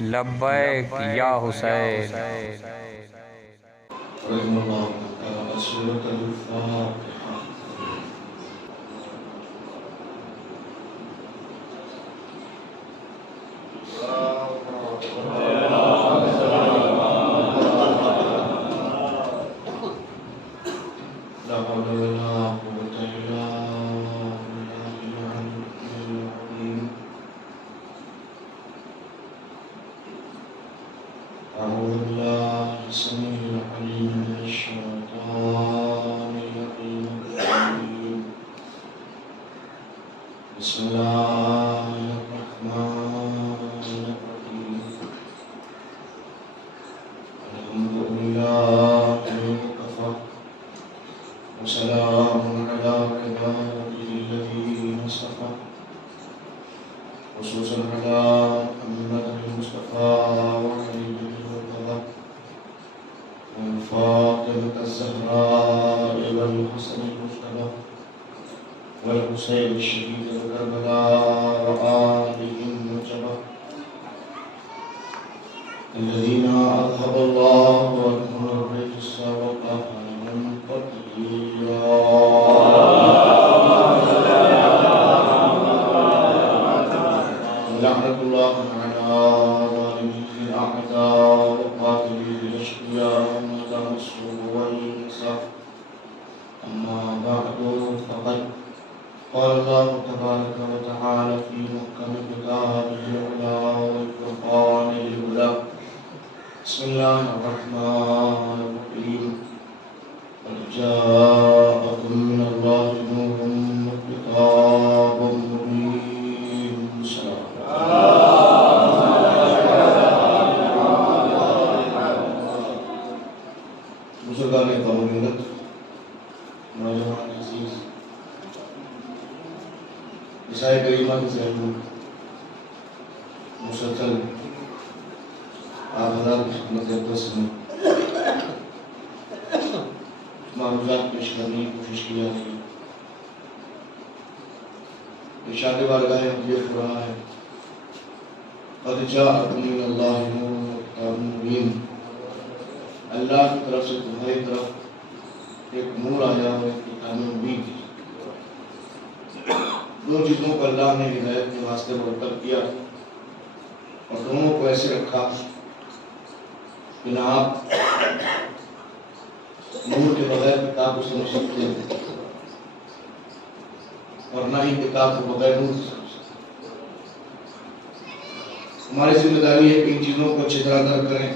لبیک یا حسین. رحم اللہ تعالی سورۃ الفاتحہ. لا حول ولا قوة إلا بالله العظيم. أعوذ بالله السميع العليم من الشيطان الرجيم. بسم الله الرحمن الرحيم. الحمد لله وكفى وسلام على عباده الذين اصطفى خصوصا على محمد المصطفى وعليه المرتضى وفاطمة الزهراء والحسن المجتبى والحسين الشهيد بكربلاء وآلهم المجتبى الذين أذهب الله عنهم الرجس وطهرهم تطهيرا. لعنة الله على ظالميه الأعداء وقاتليه الأشقياء ومدام السوء والإنصاف. أما بعد فقد قال الله تبارك وتعالى في محكم كتابه العلى والفرقان الأولى. بسم الله الرحمن الرحيم. قد جاءكم من الله نور وكتاب مبين. سلام. بزرگان قومیت، نوجوان عزیز، عیسائی کریمہ کی ذہن مسلسل آپ حضرات کی خدمت اقدس میں معروضات پیش کرنے کی کوشش کی جاتی ہے. ارشاد بارگاہ حضرت ہو رہا ہے قد جاءکم من اللہ نور وکتاب مبین. اللہ کی طرف سے تمہاری طرف ایک نور آیا اور ایک کتاب مبین. دو چیزوں کو اللہ نے ہدایت کے واسطے مرتب کیا اور دونوں کو ایسے رکھا کہ نہ آپ نور کے بغیر کتاب کو سمجھ سکتے ہیں اور نہ ہی کتاب کو بغیر نور سے سمجھ سکتے. ہماری ذمہ داری ہے کہ ان چیزوں کو اچھی طرح درک کریں،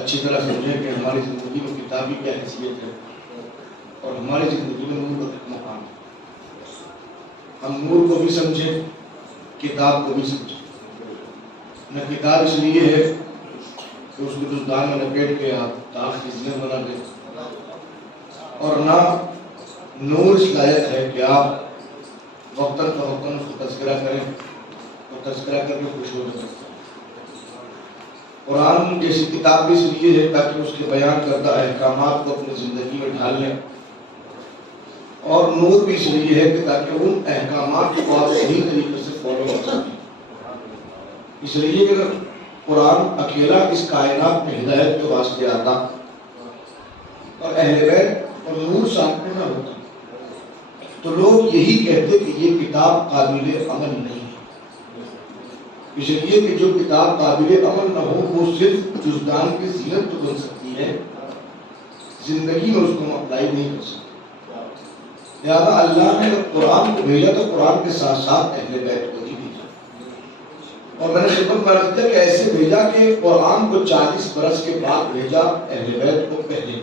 اچھی طرح سمجھیں کہ ہماری زندگی میں کتاب کی کیا حیثیت ہے اور ہماری زندگی میں نور کا کتنا مقام ہے. ہم نور کو بھی سمجھیں، کتاب کو بھی سمجھیں. نہ کتاب اس لیے ہے کہ اس کو دستان میں لپیٹ کے آپ تاخ کی زینت بنا دیں، اور نہ نور اس لائق ہے کہ آپ وقتاً فوقتاً اس کو تذکرہ کریں اور تذکرہ کر کے خوش ہو جائیں. قرآن جیسی کتاب بھی اس لیے ہے تاکہ اس کے بیان کردہ احکامات کو اپنی زندگی میں ڈھال لیں، اور نور بھی اس لیے ہے کہ تاکہ ان احکامات کو آپ صحیح طریقے سے فالو کر سکیں. اس لیے کہ اگر قرآن اکیلا اس کائنات میں ہدایت کے واسطے آتا اور اہل بیت اور نور ساتھ میں نہ ہوتا تو لوگ یہی کہتے کہ یہ کتاب قابل عمل نہیں ہے. اس لیے کہ جو کتاب قابل عمل نہ ہو وہ صرف جزدان کی زینت تو بن سکتی ہے، زندگی میں اس کو اپلائی نہیں کر سکتی. لہذا اللہ نے قرآن کو بھیجا تو قرآن کے ساتھ ساتھ اہل بیت کو بھی بھیجا. اور میں نے خدمت میں عرض کیا کہ ایسے بھیجا کہ قرآن کو 40 برس کے بعد بھیجا، اہل بیت کو پہلے.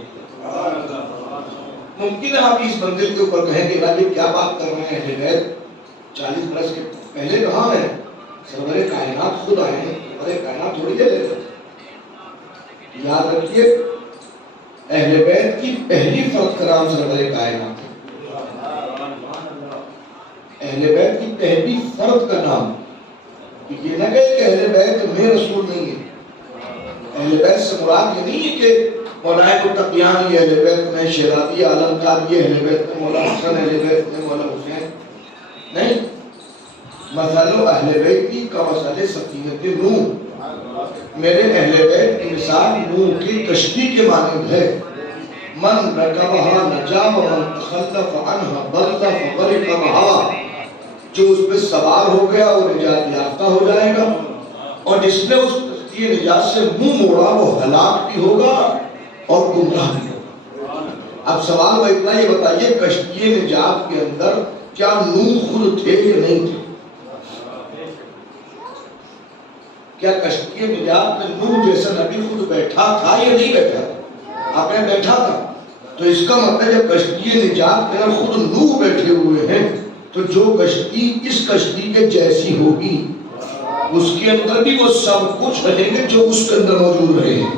ممکن ہے آپ اس منزل کے اوپر کہیں کہ یہ کیا بات کر رہے ہیں، اہل بیت 40 برس کے پہلے کہاں ہے؟ سرور کائنات خود آئے ہیں، سرور کائنات تھوڑی دیر ہے. یاد رکھیے اہل بیت کی پہلی فرد کا نام سرور کائنات ہے. اہل بیت کی پہلی فرد کا نام. یہ نہ کہے کہ اہل بیت میں رسول نہیں ہے. اہل بیت سے مراد یہ نہیں ہے کہ مولا تقیان یہ اہل بیت میں، شیرازی عالم کا یہ اہل بیت میں، مولا حسن اہل بیت میں، مولا حسین نہیں. مثل اہل بیت کی کا مثل سفینۃ نوح. میرے اہل بیت کی مثال نوح کی کشتی کے مانند ہے، من رکبہا نجا ومن تخلف عنہا بلغ فغرق معہا، جو اس پہ سوار ہو گیا وہ نجات یافتہ ہو جائے گا، اور جس نے اس کشتی نجات سے منہ موڑا وہ ہلاک بھی ہوگا اور گمراہ بھی ہوگا۔ اب سوال وہ اتنا یہ بتائیے، کشتی نجات کے اندر کیا نوح خود تھے یا نہیں تھے؟ کیا کشتی نجات میں نوح جیسا نبی خود بیٹھا تھا یا نہیں بیٹھا تھا؟ آپ نے بیٹھا تھا، تو اس کا مطلب جب کشتی نجات میں خود نوح بیٹھے ہوئے ہیں تو جو کشتی اس کشتی کے جیسی ہوگی اس کے اندر بھی وہ سب کچھ رہیں گے جو اس کے اندر موجود رہے ہیں۔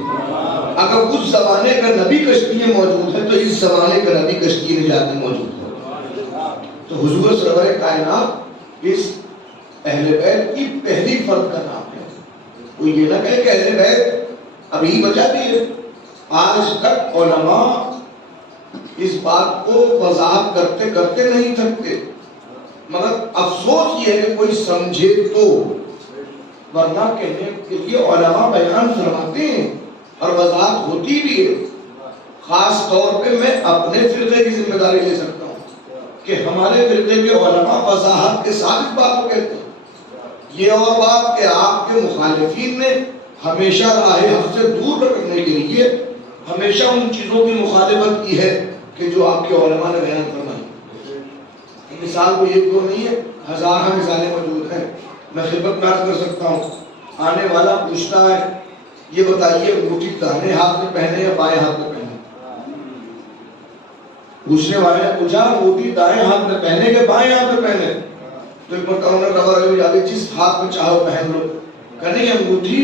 اگر اس زمانے کا نبی کشتی میں موجود ہے تو اس زمانے کا نبی کشتی نجات میں موجود ہے۔ تو حضور سرور کائنات اس اہل بیت کی پہلی فرد کا نام ہے۔ وہ یہ نہ کہے کہ اہل بیت ابھی بچا بھی ہے، آج تک علماء اس بات کو وضاحت کرتے کرتے نہیں تھکتے، مگر افسوس یہ ہے کہ کوئی سمجھے تو، ورنہ کہنے کے لیے علماء بیان فرماتے ہیں اور وضاحت ہوتی بھی ہے۔ خاص طور پہ میں اپنے فرقے کی ذمہ داری لے سکتا ہوں کہ ہمارے فرقے کے علماء وضاحت کے ساتھ اس بات کو کہتے ہیں۔ یہ اور بات کہ آپ کے مخالفین نے ہمیشہ راہ حق سے دور رکھنے کے لیے ہمیشہ ان چیزوں کی مخالفت کی ہے کہ جو آپ کے علماء نے بیان فرمائی۔ مثال کو یہ تو نہیں ہے، ہزارہ مثالیں موجود ہیں، میں خدمت میں عرض کر سکتا ہوں۔ آنے والا پوچھتا ہے یہ بتائیے انگوٹھی داہنے ہاتھ میں پہنے یا بائیں ہاتھ میں پہنے؟ پوچھنے والے نے پوچھا انگوٹھی دائیں ہاتھ میں پہنے کہ بائیں ہاتھ میں پہنے؟ تو ایک مرتبہ انہوں نے ربر علی جاتے جس ہاتھ میں چاہو پہن لو، کہنے انگوٹھی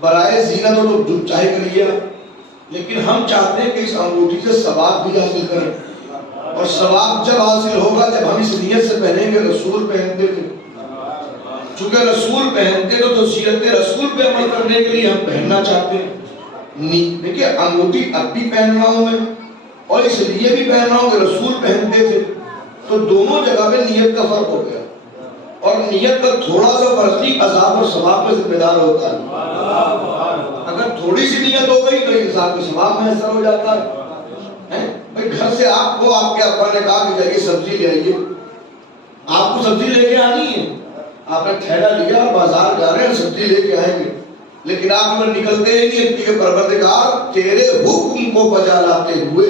برائے زینت ہو تو چاہے کر لیا، لیکن ہم چاہتے ہیں کہ اس انگوٹھی سے ثواب بھی حاصل کریں، اور ثواب جب حاصل ہوگا جب ہم اس نیت سے پہنیں گے رسول پہنتے تھے، چونکہ رسول پہنتے تو سیرت رسول پہ عمل کرنے کے لیے ہم پہننا چاہتے ہیں۔ دیکھیے انگوٹھی اب بھی پہن رہا ہوں میں اور اس لیے بھی پہن رہا ہوں کہ رسول پہنتے تھے، تو دونوں جگہ پہ نیت کا فرق ہو گیا، اور نیت کا تھوڑا سا فرق ہی عذاب اور ثواب کا ذمہ دار ہوتا ہے۔ اگر تھوڑی سی نیت ہو گئی تو انسان کو ثواب میسر ہو جاتا ہے۔ بھائی گھر سے آپ کو آپ کے ابا نے کہا کہ جائیے سبزی لے آئیے، آپ کو سبزی لے کے آنی ہے، آپ نے تھیلا لیا بازار جا رہے ہیں سبزی لے کے آئیں گے، لیکن آپ میں نکلتے ہی نہیں کہ پروردگار تیرے حکم کو بجا لاتے ہوئے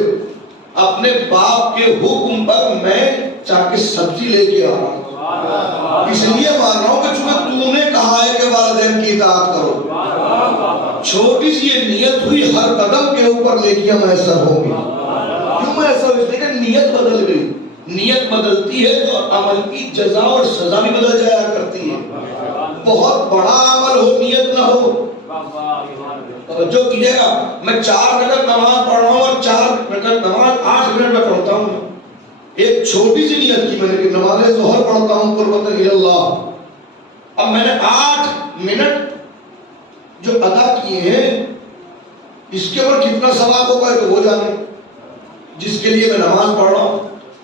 اپنے باپ کے حکم پر میں چاہ کے سبزی لے کے آ رہا ہوں، اس لیے مان رہا ہوں کہ چونکہ تو نے کہا ہے کہ والدین کی اطاعت کرو، چھوٹی سی یہ نیت ہوئی ہر قدم کے اوپر نیکیاں میسر ہوں گی۔ کیوں میسر؟ اس لیے کہ نیت بدل گئی، نیت بدلتی ہے تو عمل کی جزا اور سزا بھی بدل جایا کرتی ہے۔ بہت بڑا عمل ہو نیت نہ ہو، توجہ کیجیے گا، میں 4 رکعت نماز پڑھ رہا ہوں اور 4 رکعت نماز 8 منٹ میں پڑھتا ہوں، ایک چھوٹی سی نیت کی میں نے کہ نماز ظہر پڑھتا ہوں قربۃ اللہ، اب میں نے 8 منٹ جو ادا کیے ہیں اس کے اوپر کتنا ثواب ہوگا تو وہ جانے جس کے لیے میں نماز پڑھ رہا ہوں،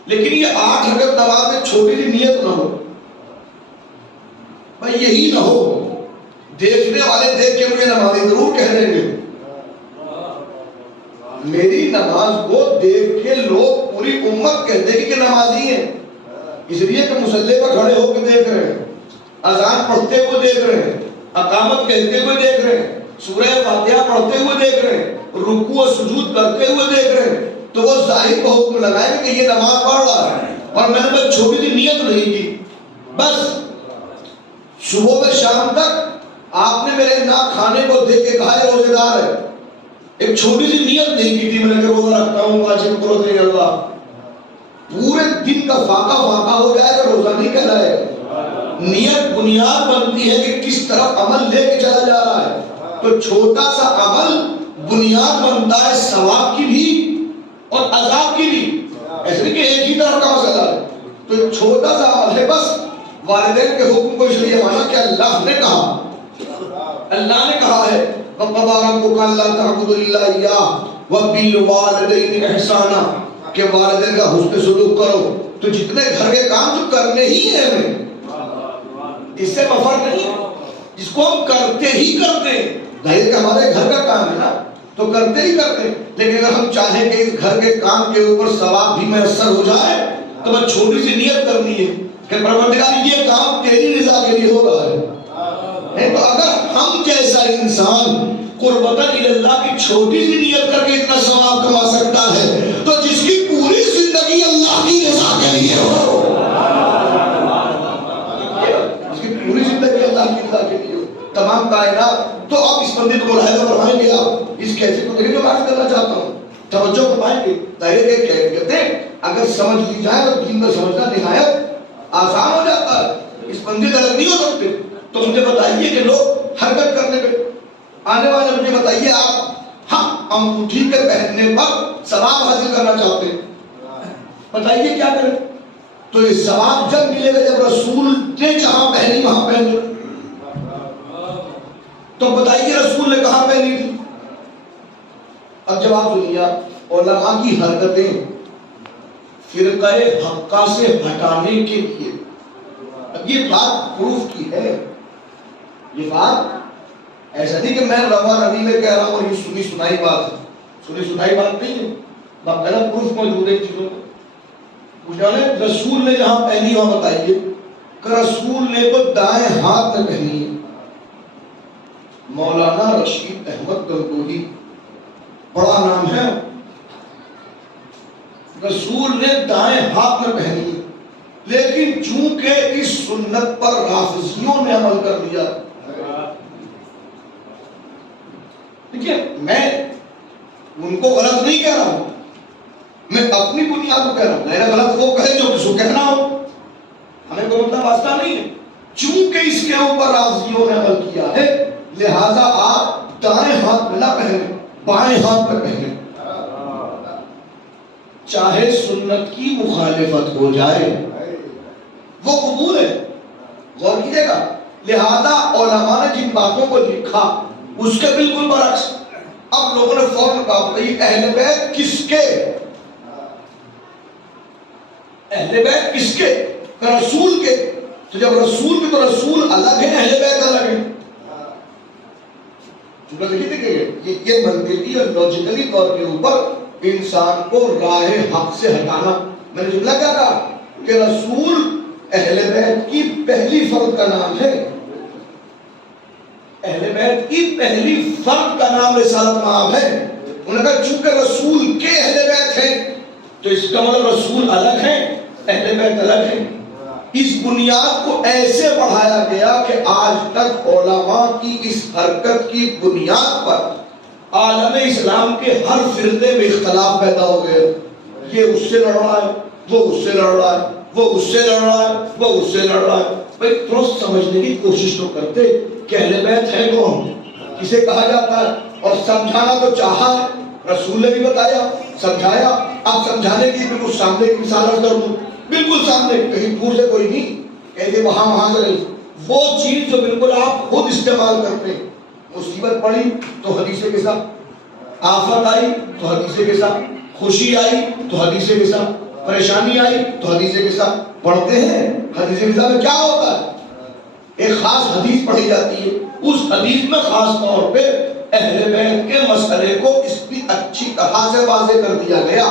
لیکن یہ 8 رکعت نماز میں چھوٹی سی نیت نہ ہو، بھائی یہی نہ ہو دیکھنے والے دیکھ کے مجھے نمازی ضرور کہہ دیں گے، میری نماز کو دیکھ کے لوگ پوری امت کہہ دے گی کہ نمازی ہیں، اس لیے کہ مصلی پر کھڑے ہو کے دیکھ رہے ہیں، اذان پڑھتے ہوئے دیکھ رہے ہیں، اقامت کہتے ہوئے دیکھ رہے ہیں، سورہ فاتحہ پڑھتے ہوئے دیکھ رہے ہیں، رکوع و سجود کرتے ہوئے دیکھ رہے ہیں، تو وہ ظاہر کو حکم لگائے کہ یہ نماز پڑھ رہا ہے، اور میں نے چھوٹی سی نیت نہیں کی، بس صبح سے شام تک آپ نے میرے نہ کھانے کو دیکھ کے کہا ہے روزے دار ہے، ایک چھوٹی سی نیت نہیں کی تھی میں نے کہ روزہ رکھتا ہوں واجب قرۃ اللہ، پورے دن کا فاقہ ہو جائے گا روزہ نہیں کہلائے گا۔ نیت بنیاد بنتی ہے کہ کس طرف عمل لے کے چلا جا رہا ہے، تو چھوٹا سا عمل بنیاد بنتا ہے ثواب کی بھی اور عذاب کی بھی، ایسے نہیں کہ ایک ہی طرف کا مسئلہ ہے، تو چھوٹا سا عمل ہے، بس والدین کے حکم کو اس لیے مانا کہ اللہ نے کہا ہے وَقَضَىٰ رَبُّكَ أَلَّا تَعْبُدُوا إِلَّا إِيَّاهُ وَبِالْوَالِدَيْنِ إِحْسَانًا، کہ والدین کا حسن سلوک کرو، تو جتنے گھر کے کام جو کرنے ہی ہیں ہمیں، اس سے مفر نہیں، جس کو ہم کرتے ہی کرتے ہیں، ظاہر کہ ہمارے گھر کا کام ہے نا تو کرتے ہی کرتے، لیکن اگر ہم چاہیں کہ اس گھر کے کام کے اوپر ثواب بھی میسر ہو جائے تو بس چھوٹی سی نیت کرنی ہے کہ پروردگار یہ کام تیری رضا کے لیے ہو رہا ہے۔ تو اگر ہم جیسا انسان قربتاً اللہ کی چھوٹی سی نیت کر کے اتنا ثواب کما سکتا ہے تو جس کی پوری زندگی اللہ کی رضا کے لیے ہو، جس کی پوری زندگی اللہ کی رضا کے لیے ہو، تمام کائنات۔ تو اب اس بندے کو ملاحظہ فرمائیں گے، آپ اس کیفیت کو دیکھیں جو میں عرض کرنا چاہتا ہوں، توجہ فرمائیں گے۔ ظاہر ہے کیفیتیں اگر سمجھ لی جائیں تو دین میں سمجھنا نہایت آسان ہو جاتا ہے، اس بندے کا نہیں ہو سکتے۔ تو مجھے بتائیے کہ لوگ حرکت کرنے پہ آنے والے، مجھے بتائیے آپ ہم انگوٹھی کے پہننے پر ثواب حاصل کرنا چاہتے ہیں، بتائیے کیا کریں؟ تو یہ ثواب جب ملے گا جب رسول نے جہاں پہنی وہاں پہن لو۔ تو بتائیے رسول نے کہاں پہنی تھی؟ اب جواب سنیے، علماء کی حرکتیں فرقہ حقہ سے ہٹانے کے لیے، اب یہ بات پروف کی ہے، یہ بات ایسا نہیں کہ میں روا روی میں کہہ رہا ہوں اور یہ سنی سنائی بات ہے، سنی سنائی بات نہیں ہے، باقاعدہ پروف موجود ہے چیزوں کو۔ پوچھا رسول نے جہاں پہنی وہاں بتائیے کہ رسول نے تو دائیں ہاتھ میں پہنی ہے۔ مولانا رشید احمد گنگوہی بڑا نام ہے، رسول نے دائیں ہاتھ میں پہنی ہے، لیکن چونکہ اس سنت پر رافضیوں نے عمل کر لیا۔ دیکھیے میں ان کو غلط نہیں کہہ رہا ہوں، میں اپنی بنیاد کو کہہ رہا ہوں، میرا غلط وہ کہے جو کس کو کہنا ہو، ہمیں کوئی مطلب واسطہ نہیں ہے۔ چونکہ اس کے اوپر رافضیوں نے عمل کیا ہے لہذا آپ دائیں ہاتھ میں نہ پہنیں، بائیں ہاتھ میں پہنیں، چاہے سنت کی مخالفت ہو جائے، وہ قبول ہے۔ غور کیجیے گا، لہذا علماء نے جن باتوں کو لکھا اس کے بالکل برعکس اب لوگوں نے فوراً کہا بھائی اہل بیت کس کے، اہل بیت کس کے؟ کہ رسول کے۔ تو جب رسول بھی تو رسول الگ ہے، اہل بیت الگ ہے۔ یہ منطقی اور لاجیکلی طور کے اوپر انسان کو راہ حق سے ہٹانا۔ میں نے جملہ کیا کہا کہ رسول اہل بیت کی پہلی فرد کا نام ہے، اہل بیت کی پہلی فرد کا نام رسالت مآب ہے۔ انہوں نے کہا چونکہ رسول کے اہل بیت ہیں تو اس کا مطلب رسول الگ ہیں، اہل بیت الگ ہیں۔ اس بنیاد کو ایسے بڑھایا گیا کہ آج تک علماء کی اس حرکت کی بنیاد پر عالم اسلام کے ہر فرقے میں اختلاف پیدا ہو گئے۔ یہ اس سے لڑ رہا ہے، وہ اس سے لڑ رہا ہے، وہ اس سے لڑ رہا ہے، وہ اس سے لڑ رہا ہے۔ بھائی درست سمجھنے کی کوشش تو کرتے کہ اہل بیت ہے کون، کسے کہا جاتا ہے، اور سمجھانا تو چاہا ہے، رسول نے بھی بتایا، سمجھایا۔ آپ سمجھانے کی بالکل سامنے کی مثال کر دوں، بالکل سامنے، کہیں دور سے کوئی نہیں کہتے وہاں سے، وہ چیز جو بالکل آپ خود استعمال کرتے ہیں۔ مصیبت پڑی تو حدیث کے ساتھ، آفت آئی تو حدیث کے ساتھ، خوشی آئی تو حدیث کے ساتھ، پریشانی آئی تو حدیث کے ساتھ پڑھتے ہیں۔ حدیث کے ساتھ کیا ہوتا ہے؟ ایک خاص حدیث پڑھی جاتی ہے، اس حدیث میں خاص طور پہ اہل بیت کے مسئلے کو اس کی اچھی طرح سے واضح کر دیا گیا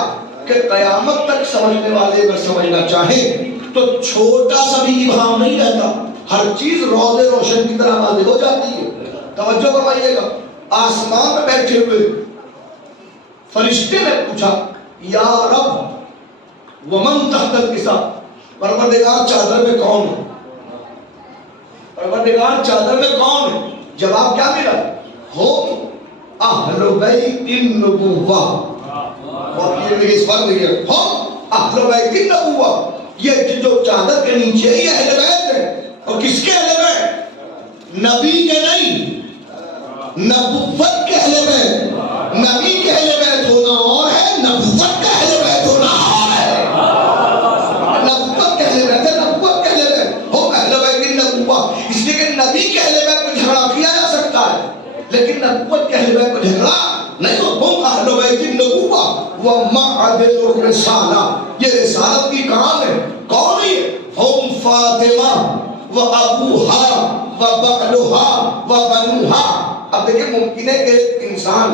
کہ قیامت تک سمجھنے والے اگر سمجھنا چاہیں تو چھوٹا سا بھی ابہام نہیں رہتا، ہر چیز روز روشن کی طرح واضح ہو جاتی ہے۔ توجہ فرمائیے گا، آسمان میں بیٹھے ہوئے فرشتے نے پوچھا یا رب ومن تحت الکساء، پروردگار چادر میں کون ہے، پروردگار چادر میں کون ہے؟ جواب کیا ملا؟ ہم اہل بیت النبوہ۔ اور یہ میری اس بات نہیں ہے، ہم اہل بیت النبوہ، یہ جو چادر کے نیچے ہے یہ اہل بیت ہے۔ اور کس کے اہل بیت؟ نبی کے نہیں، نبوت کے اہل بیت۔ نبی کے اہل بیت ہونا اور ہے، نبوت کا اہل بیت ہونا اور ہے۔ نبوت کے اہل بیت ہے، نبوت کے اہل بیت، ہم اہل بیت النبوہ۔ اس لیے کہ نبی کے اہل بیت کو جھگڑا کیا جا سکتا ہے لیکن نبوت کے اہل بیت کو جھگڑا نہیں۔ ہم اہل بیت النبوہ ومعدل الرسالہ، یہ رسالت کی کام ہے۔ کون ہے؟ ہم فاطمہ و ابوہا وبعلها وبنوها. اب دیکھیں ممکن ہے کہ ایک انسان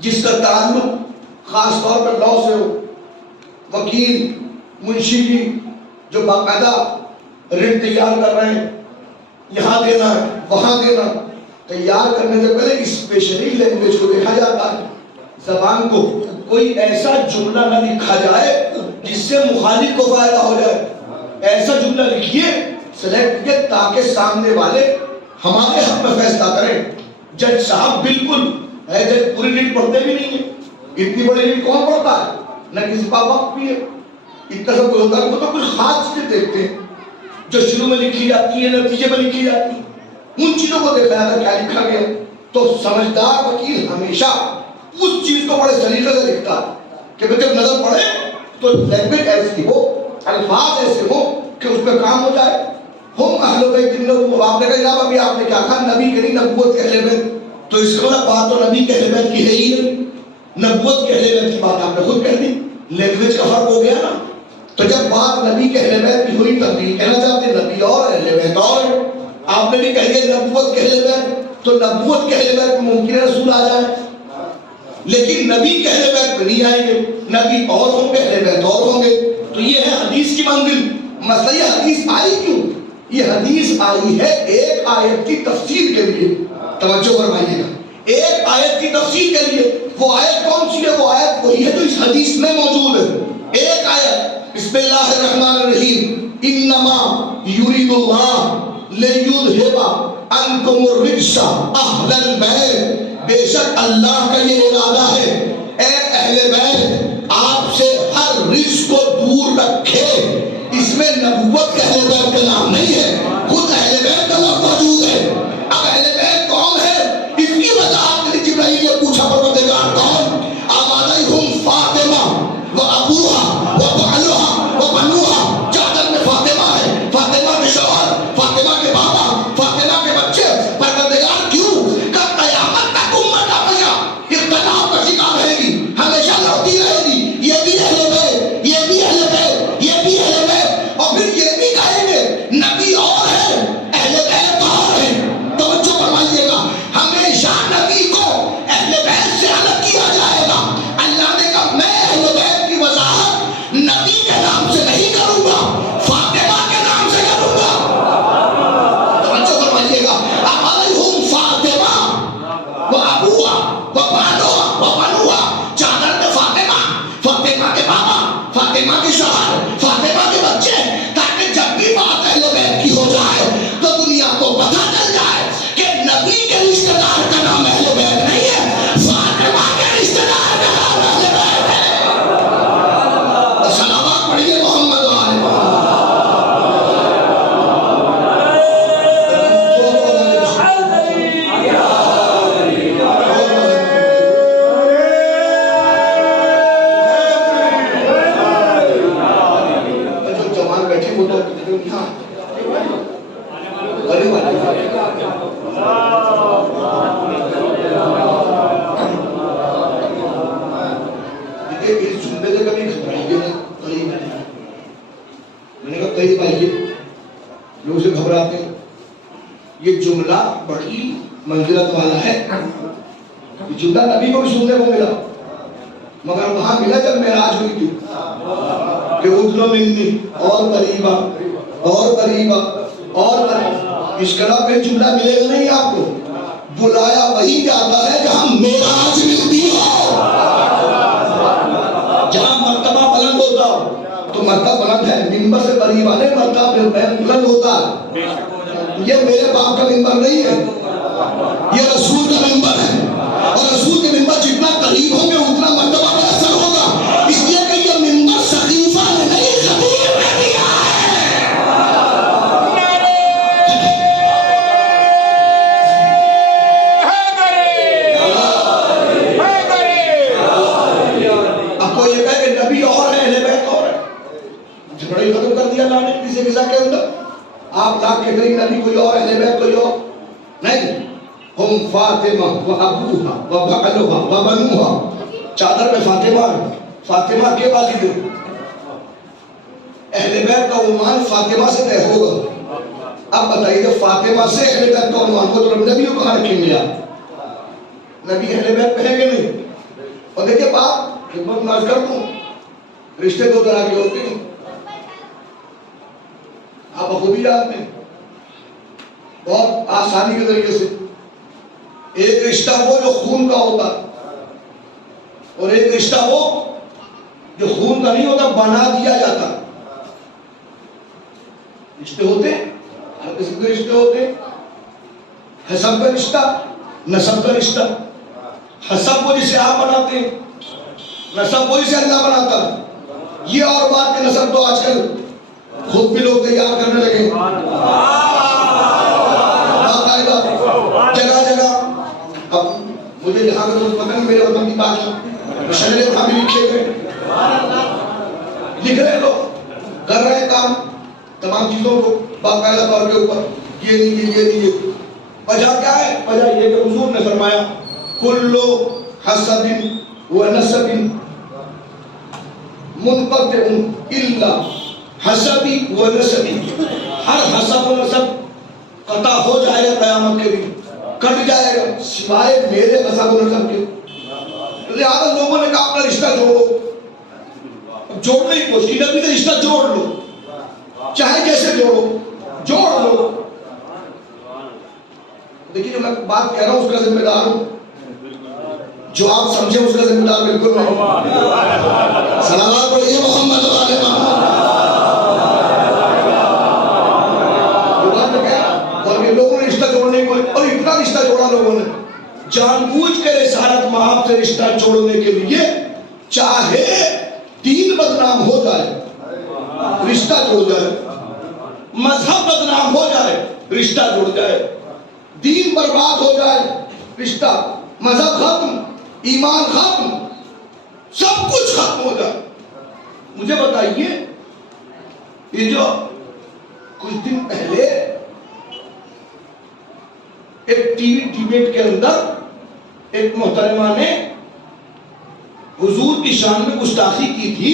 جس کا تعلق خاص طور پر لاء سے ہو، وکیل، منشی کی جو باقاعدہ رٹ تیار کر رہے ہیں، یہاں دینا ہے وہاں دینا، تیار کرنے سے پہلے اسپیشلی لینگویج کو دیکھا جاتا ہے، زبان کو. کوئی ایسا جملہ نہ لکھا جائے جس سے مخالف کو فائدہ ہو جائے. ایسا جملہ لکھیے، سلیکٹ کیے، تاکہ سامنے والے ہمارے حق میں فیصلہ کریں. جج صاحب بالکل ہے، جج پوری ریٹ پڑھتے بھی نہیں ہیں. اتنی بڑی ریٹ کون پڑھتا ہے؟ نہ کسی کا وقت بھی ہے. اتنا سب کوئی ہوتا ہے، وہ تو کچھ خاص چیزیں دیکھتے ہیں جو شروع میں لکھی جاتی ہے، نتیجے میں لکھی جاتی ہے. ان چیزوں کو دیکھا جاتا ہے کیا لکھا گیا. تو سمجھدار وکیل ہمیشہ اس چیز کو بڑے سلیقے سے لکھتا ہے کہ جب نظر پڑے تو لینگویج ایسی ہو، الفاظ ایسے ہو کہ اس پہ کام ہو جائے. ہم اہل بیت النبوہ. آپ نے کہا جناب ابھی آپ نے کیا کہا نبی کے نہیں نبوت کے اہل بیت، تو اس کا مطلب بات تو نبی کے اہل بیت کی ہے ہی نہیں، نبوت کے اہل بیت کی بات آپ نے خود کہہ دی. لینگویج کا فرق ہو گیا نا. تو جب بات نبی کے اہل بیت کی ہوئی تب بھی کہنا چاہتے نبی اور اہل بیت اور ہے. آپ نے بھی کہہ دیا نبوت کے اہل بیت، تو نبوت کے اہل بیت میں ممکن ہے رسول آ جائے، لیکن نبی کے اہل بیت میں نہیں آئیں گے. نبی اور ہوں گے، اہل بیت اور ہوں گے. تو یہ ہے حدیث کی منزل. مسئلہ یہ حدیث آئی کیوں؟ یہ حدیث آئی ہے ایک آیت کی تفسیر کے لیے. توجہ فرمائیے گا، ایک آیت کی تفسیر کے لیے. وہ آیت کون سی ہے؟ وہ آیت وہی ہے جو اس حدیث میں موجود ہے. ایک آیت بسم اللہ الرحمن الرحیم انما یرید اللہ لیذھب عنکم الرجس اہل البیت. بے شک اللہ کا یہ ارادہ ہے اے اہل بیت آپ سے ہر رجس کو دور رکھے. اس میں نبوت کا اہل بیت کا نام نہیں ہے، خود اہل بیت کا نام موجود ہے. اب اہل بیت کون ہے؟ اس کی وضاحت جبرائیل نے پوچھا پروردگار کون؟ اب علیہم فاطمہ و ابوہا و بعلہا و بنوہا. چادر میں فاطمہ ہے، فاطمہ کے شوہر، فاطمہ کے بابا، فاطمہ کے بچے. پروردگار کیوں؟ کہ قیامت تک امت ہمیشہ اختلاف کا شکار رہے گی، ہمیشہ لڑتی رہے گی. یہ بھی اہل بیت، یہ بھی اہل بیت، یہ بھی اہل بیت، اور پھر یہ بھی کہیں گے نبی اور ہے اہل بیت اور ہے. توجہ فرمائیے گا، ہمیشہ نبی کو اہل بیت سے الگ کیا جائے گا. اللہ نے کہا میں اہل بیت کی وضاحت نبی کے نام سے نہیں کروں گا، فاطمہ کے نام سے کروں گا. توجہ فرمائیے گا، اب علیہم فاطمہ و ابوہا و بعلہا و بنوہا. چادر میں فاطمہ، فاطمہ کے بابا، فاطمہ کے شوہر، فاطمہ کے بچے، تاکہ جب بھی بات اہل بیت کی ہو جائے تو دنیا کو پتہ چل جائے کہ نبی کے رشتہ دار کا نام اہل بیت نہیں ہے، فاطمہ کے رشتہ دار کا نام اہل بیت ہے. صلوات پڑھیے محمد و آل محمد. جو جوان بیٹھے وہ تو یہاں غریب والے اس جملے سے کبھی گھبرائیے نا. قریب آئیے، میں نے کہا قریب آئیے. لوگ سے گھبراتے ہیں. یہ جملہ بڑی منزلت والا ہے. یہ جملہ نبی کو بھی سننے کو ملا، مگر وہاں ملا جب معراج ہوئی تھی کہ ادنو منی اور قریبا اور قریبا اور قریبا. اس کے علاوہ کوئی جملہ ملے گا نہیں آپ کو. بلایا وہی جاتا ہے جہاں معراج ملتی ہو، جہاں مرتبہ بلند ہوتا ہو. تو مرتبہ بلند ہے، منبر سے قریب آنے مرتبہ بلند ہوتا ہے. یہ میرے باپ کا منبر نہیں ہے، یہ رسول کا منبر ہے، اور رسول کے منبر جتنا قریب ہوں گے اتنا مرتبہ پر اثر ہوگا. اس لیے کہ یہ منبر سقیفہ نے نہیں خطیب نے دیا ہے. اب کوئی یہ کہے کہ نبی اور ہے اہل بیت اور ہے، جھگڑا ہی ختم کر دیا اللہ نے کسی کے ساتھ کے اندر. آپ لاکھ کے قریب نبی کوئی اور، اہل بیت کوئی اور نہیں. ہم فاطمہ و ابوہا و بعلہا و بنوہا. چادر میں فاطمہ ہے، فاطمہ کے والد ہے. اہل بیت کا عنوان فاطمہ سے طے ہوگا. اب بتائیے جب فاطمہ سے اہل بیت کا عنوان کو تو نبی کو کہاں رکھیں گے آپ؟ نبی اہل بیت کہیں گے نہیں. اور دیکھیے باپ خدمت ناز کر دوں، رشتے دو طرح کے ہوتے ہیں، آپ بخوبی جانتے ہیں بہت آسانی کے ذریعے سے. ایک رشتہ وہ جو خون کا ہوتا اور ایک رشتہ وہ جو خون کا نہیں ہوتا، بنا دیا جاتا. رشتے ہوتے ہیں، ہر قسم کے رشتے ہوتے ہیں. حسب کا رشتہ، نسب کا رشتہ. حسب کو جسے آپ بناتے ہیں، نسب وہ جسے اللہ بناتا ہے. یہ اور بات کہ نسب تو آج کل خود بھی لوگ تیار کرنے لگے باقاعدہ جگہ جگہ. اب مجھے یہاں کا تو پتہ نہیں، میرے وطن کی بات ہے، مشورے وہاں بھی لکھے ہوئے، لکھ رہے لوگ، کر رہے کام تمام چیزوں کو باقاعدہ طور کے اوپر. یہ نہیں یہ نہیں یہ وجہ کیا ہے؟ وجہ یہ کہ حضور نے فرمایا کلو حسب و نسب منقطع الا حسبی و نسبی. ہر حسب و نسب قطع ہو جائے گا قیامت کے دن، کٹ جائے گا سوائے میرے حسب و نسب کے. لہٰذا لوگوں نے کہا اپنا رشتہ جوڑو. جوڑنے کی کوشش کی، نبی کا رشتہ جوڑ لو، چاہے جیسے جوڑو، جوڑ لو. دیکھیے جو میں بات کہہ رہا ہوں اس کا ذمہ دار ہوں، جو آپ سمجھیں اس کا ذمہ دار بالکل نہیں. سلامات پڑھیے محمد والے محمد. اور یہ لوگوں نے رشتہ جوڑنے کو، اور اتنا رشتہ جوڑا لوگوں نے جان بوجھ کے رسالت مآب سے رشتہ جوڑنے کے لیے، چاہے دین بدنام ہو جائے رشتہ جوڑ جائے، مذہب بدنام ہو جائے رشتہ جوڑ جائے، دین برباد ہو جائے رشتہ، مذہب ختم، ایمان ختم، سب کچھ ختم ہو جائے. مجھے بتائیے یہ جو کچھ دن پہلے ایک ٹی وی ڈیبیٹ کے اندر ایک محترمہ نے حضور کی شان میں گستاخی کی تھی،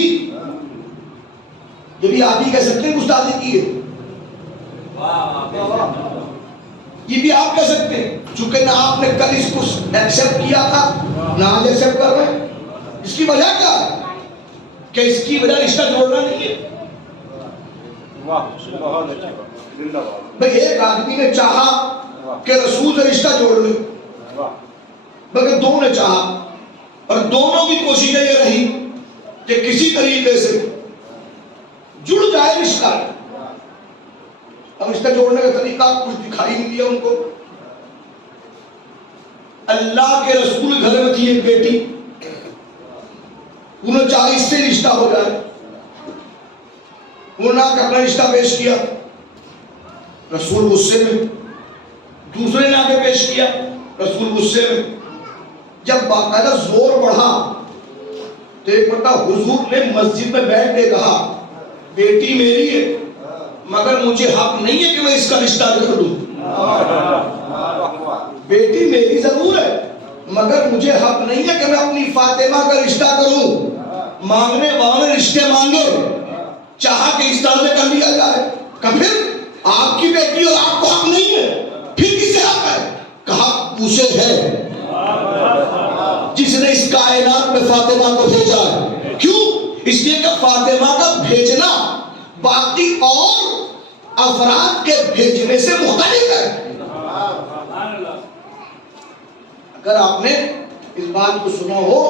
یہ بھی آپ ہی کہہ سکتے ہیں گستاخی کی ہے، یہ بھی آپ کہہ سکتے ہیں، چونکہ نہ آپ نے کل اس کو ایکسپٹ کیا تھا نہ آج ایکسپٹ کر رہے ہیں. اس کی وجہ کیا ہے؟ کہ اس کی وجہ رشتہ جوڑنا نہیں ہے. بھئی ایک آدمی نے چاہا کہ رسول سے رشتہ جوڑ لے، مگر دونوں نے چاہا اور دونوں کی کوششیں یہ رہی کہ کسی طریقے سے جڑ جائے رشتہ. اب رشتہ جوڑنے کا طریقہ کچھ دکھائی نہیں دیا ان کو. اللہ کے رسول گھر میں تھی ایک بیٹی، انہوں چاہا اس سے رشتہ ہو جائے، انہوں نے اپنا رشتہ پیش کیا، رسول غصے میں. دوسرے نے آگے پیش کیا، رسول غصے میں. جب باقاعدہ زور بڑھا تو ایک مرتبہ حضور نے مسجد میں بیٹھ کے کہا بیٹی میری ہے مگر مجھے حق نہیں ہے کہ میں اس کا رشتہ کر دوں. بیٹی میری ضرور ہے مگر مجھے حق نہیں ہے کہ میں اپنی فاطمہ کا رشتہ کروں. مانگنے والے رشتے مانگے، چاہا کہ اس طرح سے کر لیا جائے. کہ پھر آپ کی بیٹی اور آپ کو حق نہیں ہے، پھر کسے حق ہے؟ کہا اسے ہے جس نے اس کائنات میں فاطمہ کو بھیجا ہے. کیوں؟ اس لیے کہ فاطمہ کا بھیجنا باقی اور افراد کے بھیجنے سے مختلف ہے. اگر آپ نے اس بات کو سنا ہو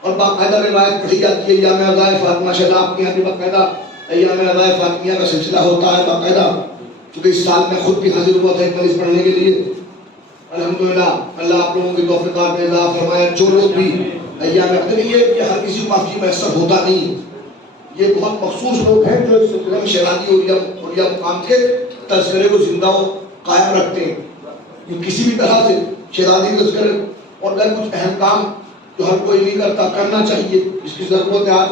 اور باقاعدہ روایت پڑھی جاتی ہے ایام عزائے فاطمہ، شاید آپ کے یہاں بھی باقاعدہ ایام عزائے فاطمیہ کا سلسلہ ہوتا ہے باقاعدہ، چونکہ اس سال میں خود بھی حاضر ہوا تھا ایک مجلس پڑھنے کے لیے. الحمدللہ اللہ آپ لوگوں کی توفیقات میں اضافہ فرمائے. جو لوگ بھی ایام یہ ہر کسی کو معافی میسر ہوتا نہیں، یہ بہت مخصوص لوگ ہیں جو اس سلسلے میں شیرازی اور یا مقام کے تذکرے کو زندہ و قائم رکھتے ہیں. یہ کسی بھی طرح سے شیرازی تذکرے اور اگر کچھ اہم کام جو ہر کوئی نہیں کرتا کرنا چاہیے، اس کی ضرورت ہے. آج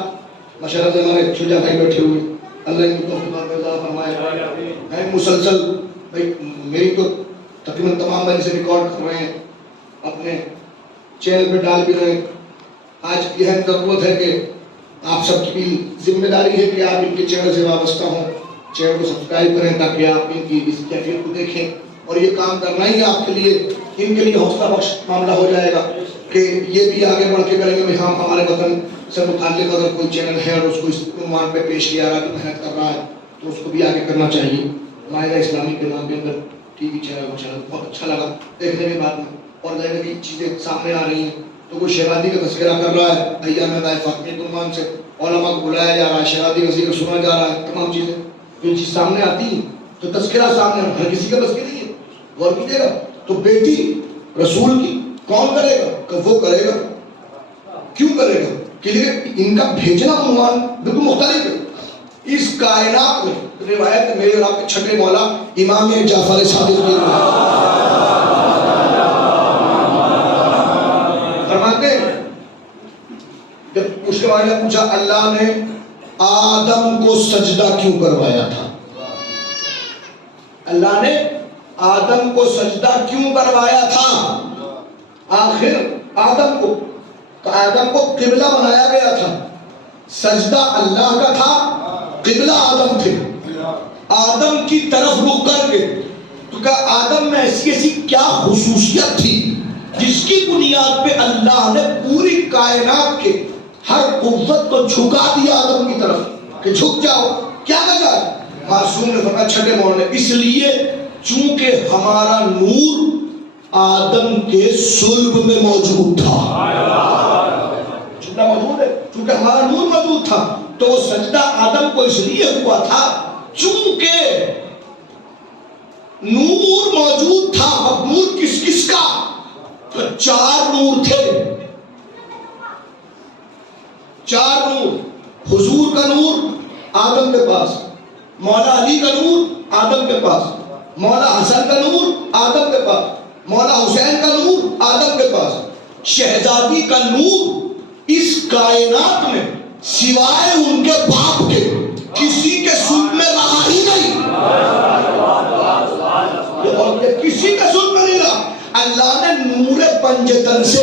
ماشاءاللہ سے ہمارے شجاع بھائی بیٹھے ہوئے، اللہ ان کی توفیقات میں اضافہ فرمائے. میں مسلسل بھائی میری تو تقریباً تمام بھائی سے ریکارڈ کر رہے ہیں، اپنے چینل پہ ڈال بھی رہے ہیں. آج یہ ضرورت ہے کہ آپ سب کی بھی ذمہ داری ہے کہ آپ ان کے چینل سے وابستہ ہوں چینل کو سبسکرائب کریں تاکہ آپ ان کی اس کیفیت کو دیکھیں، اور یہ کام کرنا ہی آپ کے لیے، ان کے لیے حوصلہ بخش معاملہ ہو جائے گا کہ یہ بھی آگے بڑھ کے کریں گے کہ ہم ہمارے وطن سے متعلق اگر کوئی چینل ہے اور اس کو اس عنوان پہ پیش کیا رہا ہے، محنت کر رہا ہے، تو اس کو بھی آگے کرنا چاہیے۔ مائدہ اسلامی کے نام کے اندر ٹی وی چینل بہت اچھا لگا دیکھنے کے بعد میں، اور نئی نئی چیزیں سامنے آ رہی ہیں۔ تو کوئی شہزادی کا تذکرہ کر رہا ہے ایام فاطمیہ کے عنوان سے، علماء کو بلایا جا رہا ہے، شہزادی کا ذکر سنا جا رہا ہے، تمام چیزیں جو چیز سامنے آتی ہیں تو تذکرہ سامنے، ہر کسی کا بس کی نہیں ہے، غور کیجیے گا۔ تو بیٹی رسول کی کون کرے گا؟ کہ وہ کرے گا۔ کیوں کرے گا؟ کہ ان کا بھیجنا عنوان بالکل مختلف ہے۔ اس کائنات میں روایت میرے اور آپ کے چھٹے مولا امام جعفر صادق کی فرماتے ہیں، جب اس کے بارے میں پوچھا اللہ نے آدم کو سجدہ کیوں کروایا تھا، اللہ نے آدم کو سجدہ کیوں کروایا تھا؟ آخر آدم کو قبلہ بنایا گیا تھا، سجدہ اللہ کا تھا، قبلہ آدم تھے۔ آدم کی طرف رخ کر کے، تو کہا آدم میں ایسی کیا خصوصیت تھی جس کی بنیاد پہ اللہ نے پوری کائنات کے ہر قوت کو جھکا دیا آدم کی طرف کہ جھک جاؤ، کیا وجہ ہے؟ معصوم نے فرمایا چھٹے موڑ نے، اس لیے چونکہ ہمارا نور آدم کے صلب میں موجود تھا۔ جتنا موجود ہے، چونکہ ہمارا نور موجود تھا تو وہ سجدہ آدم کو اس لیے ہوا تھا چونکہ نور موجود تھا۔ اب نور کس کس کا؟ تو چار نور تھے، چار نور۔ حضور کا نور آدم کے پاس، مولا علی کا نور آدم کے پاس، مولا حسن کا نور آدم کے پاس، مولا حسین کا نور آدم کے پاس۔ شہزادی کا نور اس کائنات میں سوائے ان کے باپ کے کسی کے صلب میں رہا ہی نہیں، کسی کے صلب میں نہیں رہا۔ اللہ نے نور پنجتن سے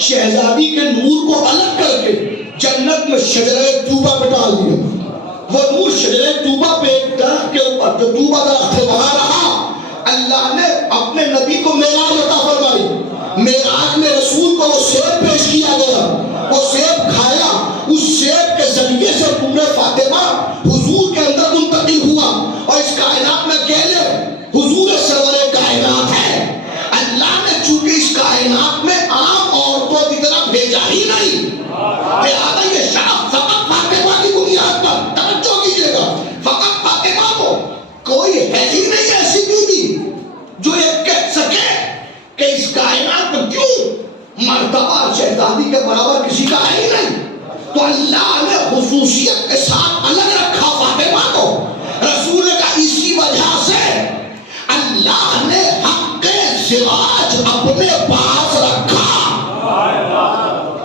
شہزادی کے نور کو الگ کر کے جنت میں شجرہ طوبہ پہ ڈال دیا۔ وہ نور شجرہ طوبہ پہ ایک درخت کے اوپر، جو طوبہ درخت ہے وہاں رہا۔ اللہ نے اپنے نبی کو معراج عطا فرمائی، معراج میں رسول کو وہ سیب پیش کیا گیا، وہ سیب کھایا، اس سیب کے ذریعے سے نور فاطمہ حضور کے اندر منتقل ہوا، اور اس کائنات میں اکیلے حضور سرور کائنات ہے۔ اللہ نے چونکہ اس کائنات میں عام عورتوں کی طرح بھیجا ہی نہیں، لہذا یہ شرف فقط فاطمہ کی بنیاد پر، توجہ کیجیے گا، فقط فاطمہ کو، کوئی ہے ہی نہیں ایسی بیوی جو یہ کہہ سکے کہ اس کائنات میں کیوں مرتبہ شہزادی کے برابر کسی کا ہے ہی نہیں۔ تو اللہ نے خصوصیت کے ساتھ الگ رکھا فاطمہ کو، رسول کا اسی وجہ سے اللہ نے حق زواج اپنے پاس رکھا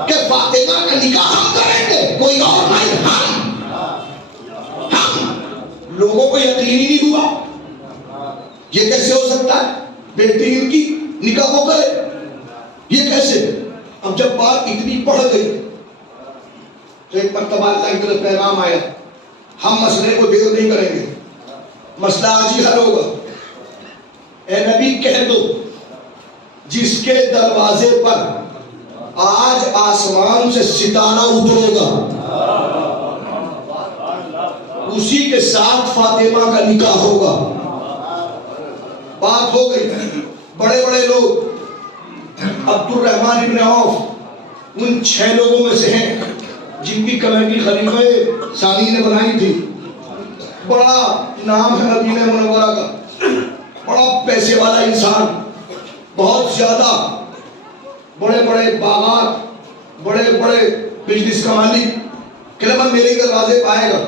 کہ فاطمہ کا نکاح ہم کریں گے، کوئی اور نہیں، ہم لوگوں کو یقین ہی نہیں ہوا یہ کیسے ہو سکتا ہے بیٹی ان کی نکاح وہ کرے، یہ کیسے؟ اب جب بات اتنی بڑھ گئی تو ایک مرتبہ اللہ کی طرف پیغام آیا، ہم مسئلے کو دیر نہیں کریں گے، مسئلہ آج ہی حل ہوگا۔ اے نبی کہہ دو جس کے دروازے پر آج آسمان سے ستارہ اترے گا اسی کے ساتھ فاطمہ کا نکاح ہوگا۔ بات ہو گئی، بڑے بڑے لوگ، عبد الرحمن ابن عوف ان 6 لوگوں میں سے ہیں جن کی کمیٹی خلیفہ ثانی نے بنائی تھی۔ بڑا نام ہے مدینہ منورہ کا، بڑا پیسے والا انسان، بہت زیادہ بڑے بڑے باغات، بڑے بڑے بزنس کا مالک، کہ میں میرے دروازے پہ آئے گا،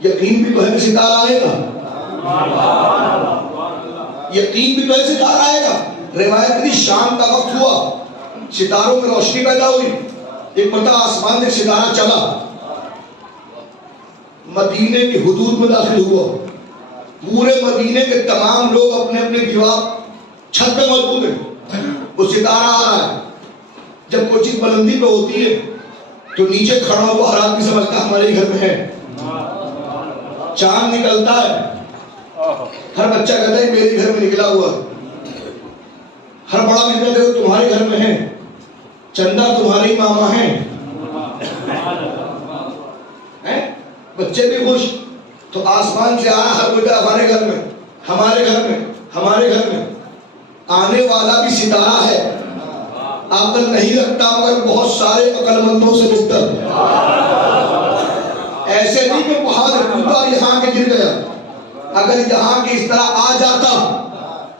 یقین بھی تو ہے کہ ستارہ آئے گا، یقین بھی تو ہے ستارہ آئے گا۔ روایت کی شام کا وقت ہوا، ستاروں میں روشنی پیدا ہوئی، ایک مرتبہ آسمان سے ستارہ چلا، مدینے کی حدود میں داخل ہوا، پورے مدینے کے تمام لوگ اپنے اپنے دیوار چھت پہ موجود ہیں، وہ ستارہ آ رہا ہے۔ جب کوئی چیز بلندی پہ ہوتی ہے تو نیچے کھڑا ہوا ہر آدمی سمجھتا ہمارے گھر میں ہے، چاند نکلتا ہے، ہر بچہ کہتا ہے میرے گھر میں نکلا ہوا، ہر بڑا بھی کہتا ہے تمہارے گھر میں ہے، چندہ تمہارے ہی ماما ہیں، بچے بھی خوش، تو آسمان سے آیا ہر کوئی ہمارے گھر میں، ہمارے گھر میں، ہمارے گھر میں آنے والا بھی ستارہ ہے، عقل نہیں رکھتا مگر بہت سارے عقل مندوں سے بہتر، ایسے نہیں کہ پہاڑ ٹوٹا یہاں کے گر گیا، اگر یہاں کے اس طرح آ جاتا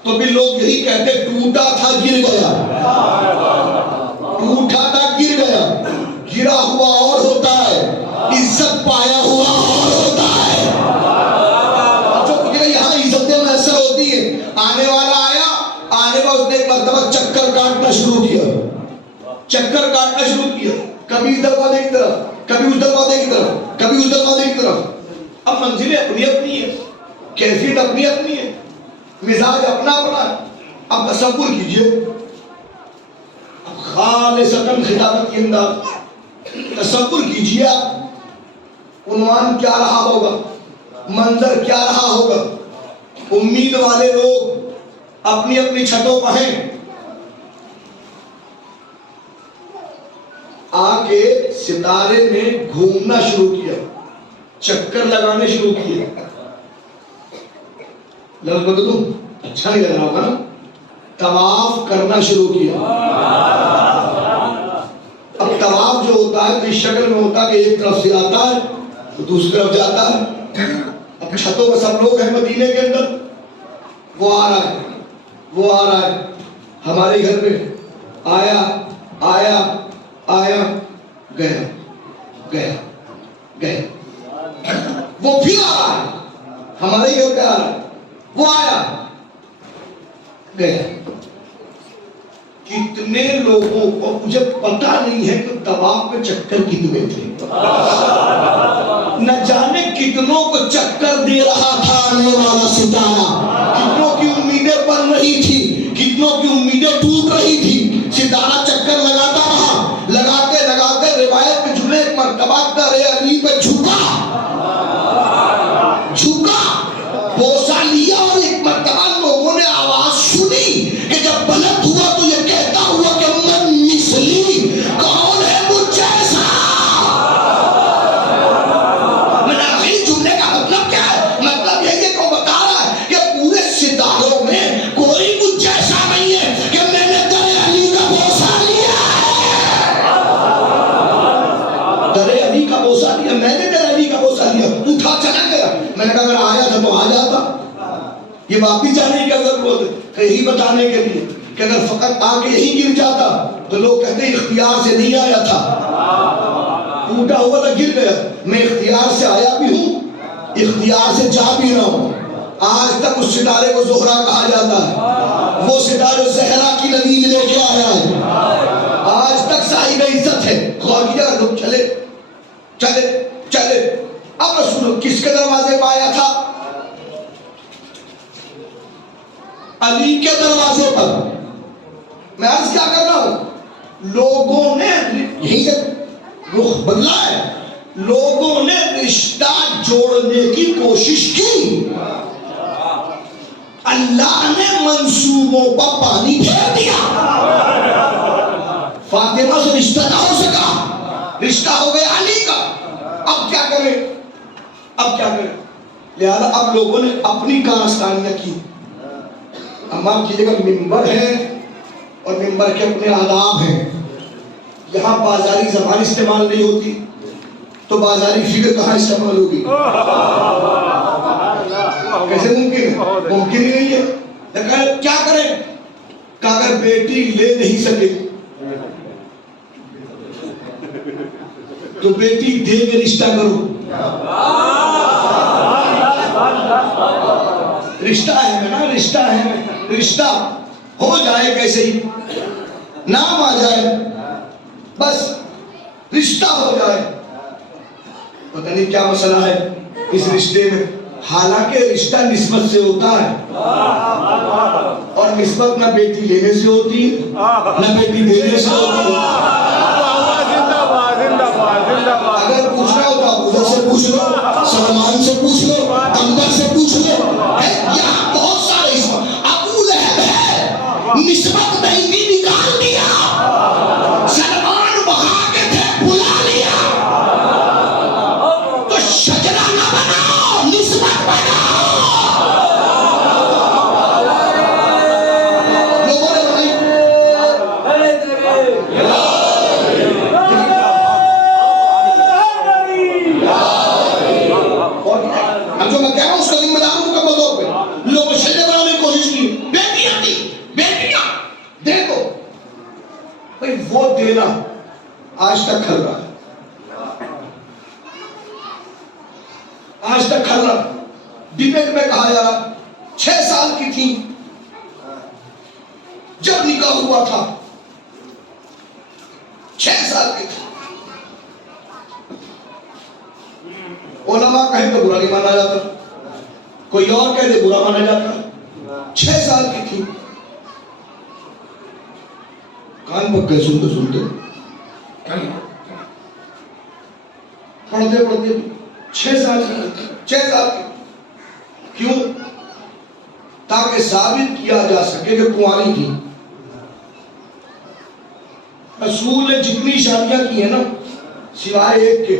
تو بھی لوگ یہی کہتے ٹوٹا تھا گر گیا، ٹوٹا تھا گر گیا، گرا ہوا اور ہوتا ہے، عزت پایا ہوا اور ہوتا ہے، یہاں عزتیں میسر ہوتی ہیں، آنے والا آیا، آنے والا اس نے ایک مرتبہ چکر کاٹنا شروع کیا، چکر کاٹنا شروع کیا، کبھی اس دروازے کی طرف، کبھی اس دروازے کی طرف، کبھی اس دروازے کی طرف، اب منزلیں اپنی اپنی ہیں، کیفیت اپنی اپنی ہے، مزاج اپنا اپنا ہے، اب تصور کیجئے، اب خالصتاً خطابت کے انداز، تصور کیجئے آپ، عنوان کیا رہا ہوگا، منظر کیا رہا ہوگا، امید والے لوگ اپنی اپنی چھتوں پر ہیں، آگے ستارے نے گھومنا شروع کیا، چکر لگانے شروع کیے، لفظ بدلوں اچھا نہیں لگ رہا ہوگا نا، طواف کرنا شروع کیا، اب طواف جو ہوتا ہے اس شکل میں ہوتا ہے کہ ایک طرف سے آتا ہے تو دوسری طرف جاتا ہے، اب چھتوں پر سب لوگ ہیں مدینے کے اندر، وہ آ رہا ہے، وہ آ رہا ہے، ہمارے گھر میں آیا آیا آیا گیا گیا گیا، وہ پھر آ رہا ہے، ہمارے گھر پہ آ رہا ہے، وہ آیا گیا، کتنے لوگوں کو مجھے پتا نہیں ہے کہ طواف میں چکر کتنے تھے، نہ جانے کتنوں کو چکر دے رہا تھا آنے والا ستارہ، کتنوں کی امیدیں بن رہی تھی، کتنوں کی امیدیں ٹوٹ رہی تھی، ستارہ چکر لگاتا رہا، لگاتے لگاتے روایت میں جملے ایک مرتبہ کرے علی پہ جھکا جھکا، بوسہ لیا، اور ایک مرتبہ لوگوں نے آواز سنی کہ جب بلند ہوا تو یہ کہتا ہوا کہ من مثلی، کون ہے مجھ جیسا، منافی جملے کا مطلب کیا ہے، مطلب یہ کہ وہ بتا رہا ہے کہ پورے ستاروں میں کوئی مجھ جیسا نہیں ہے کہ میں نے در علی کا بوسہ لیا ہے، در علی کا بوسہ لیا، میں نے در علی کا بوسہ لیا، اٹھا چلا گیا، میں نے کہا اگر آیا تھا تو آ جاتا، یہ واپس جانے کی ضرورت ہے، کہیں بتانے کے لیے کہ اگر فقط آ کے یہی گر جاتا تو لوگ کہتے ہیں اختیار سے نہیں آیا تھا، ٹوٹا ہوا تھا گر گیا، میں اختیار سے آیا بھی ہوں، اختیار سے جا بھی رہا ہوں، آج تک اس ستارے کو زہرا کہا جاتا ہے، وہ ستارے زہرا کی نوید لے کے آیا ہے، آج تک صاحب عزت ہے، غور کیا لوگ چلے چلے چلے، اب رسول کس کے دروازے پہ آیا تھا، علی کے دروازے پر، میں عرض کیا کر رہا ہوں، لوگوں نے یہی سے رخ بدلا ہے، لوگوں نے رشتہ جوڑنے کی کوشش کی، اللہ نے منصوبوں پر پانی پھیر دیا، فاطمہ سے رشتہ نہ ہو سکا، رشتہ ہو گیا علی کا، اب کیا کریں، اب کیا کریں، لہذا اب لوگوں نے اپنی کارستانیاں کی، امام کیجئے گا ممبر ہے اور ممبر کے اپنے آداب ہیں، یہاں بازاری زبان استعمال نہیں ہوتی تو بازاری فکر کہاں استعمال ہوگی، کیسے ممکن ہے، ممکن ہی نہیں ہے، کیا کریں، کہ اگر بیٹی لے نہیں سکے تو بیٹی دے کے رشتہ کرو، رشتہ ہے نا، رشتہ ہے، رشتہ ہو جائے کیسے ہی، نام آ جائے، بس رشتہ ہو جائے، پتہ نہیں کیا مسئلہ ہے اس رشتے میں، حالانکہ رشتہ نسبت سے ہوتا ہے، اور نسبت نہ بیٹی لینے سے ہوتی ہے نہ بیٹی دینے سے ہوتی ہے، اگر پوچھنا ہوتا ادھر سے پوچھ لو، سلمان سے پوچھ لو، انور سے پوچھ لو، یہاں بہت سارے اسم. ابو لہب ہے، نسبت نہیں دی، نکال دیا. سلمان وہاں کے تھے، بلا لیا. تو شجرہ نہ بناؤ، نسبت بناؤ. لوگوں نے بنائی. اب جو میں کہہ رہا ہوں اس کا ذمہ دار مکمل طور پہ لوگوں نے شجرہ بنانے کی کوشش کی. بیٹیاں تھی، بیٹیاں دے دو. بھئی وہ دینا آج تک کھل رہا ہے، آج تک کھل رہا. ڈیبیٹ میں کہا جا رہا 6 سال کی تھی جب نکاح ہوا تھا، 6 سال کی تھی. علماء کہیں تو برا نہیں مانا جاتا، کوئی اور کہہ دے برا مانا جاتا. 6 سال کی تھی. کان پکے سنتے سنتے پڑھتے پڑھتے 6 سال کی، 6 سال کی. کیوں؟ تاکہ ثابت کیا جا سکے کہ کنواری تھی. رسول نے جتنی شادیاں کی ہیں نا سوائے ایک کے،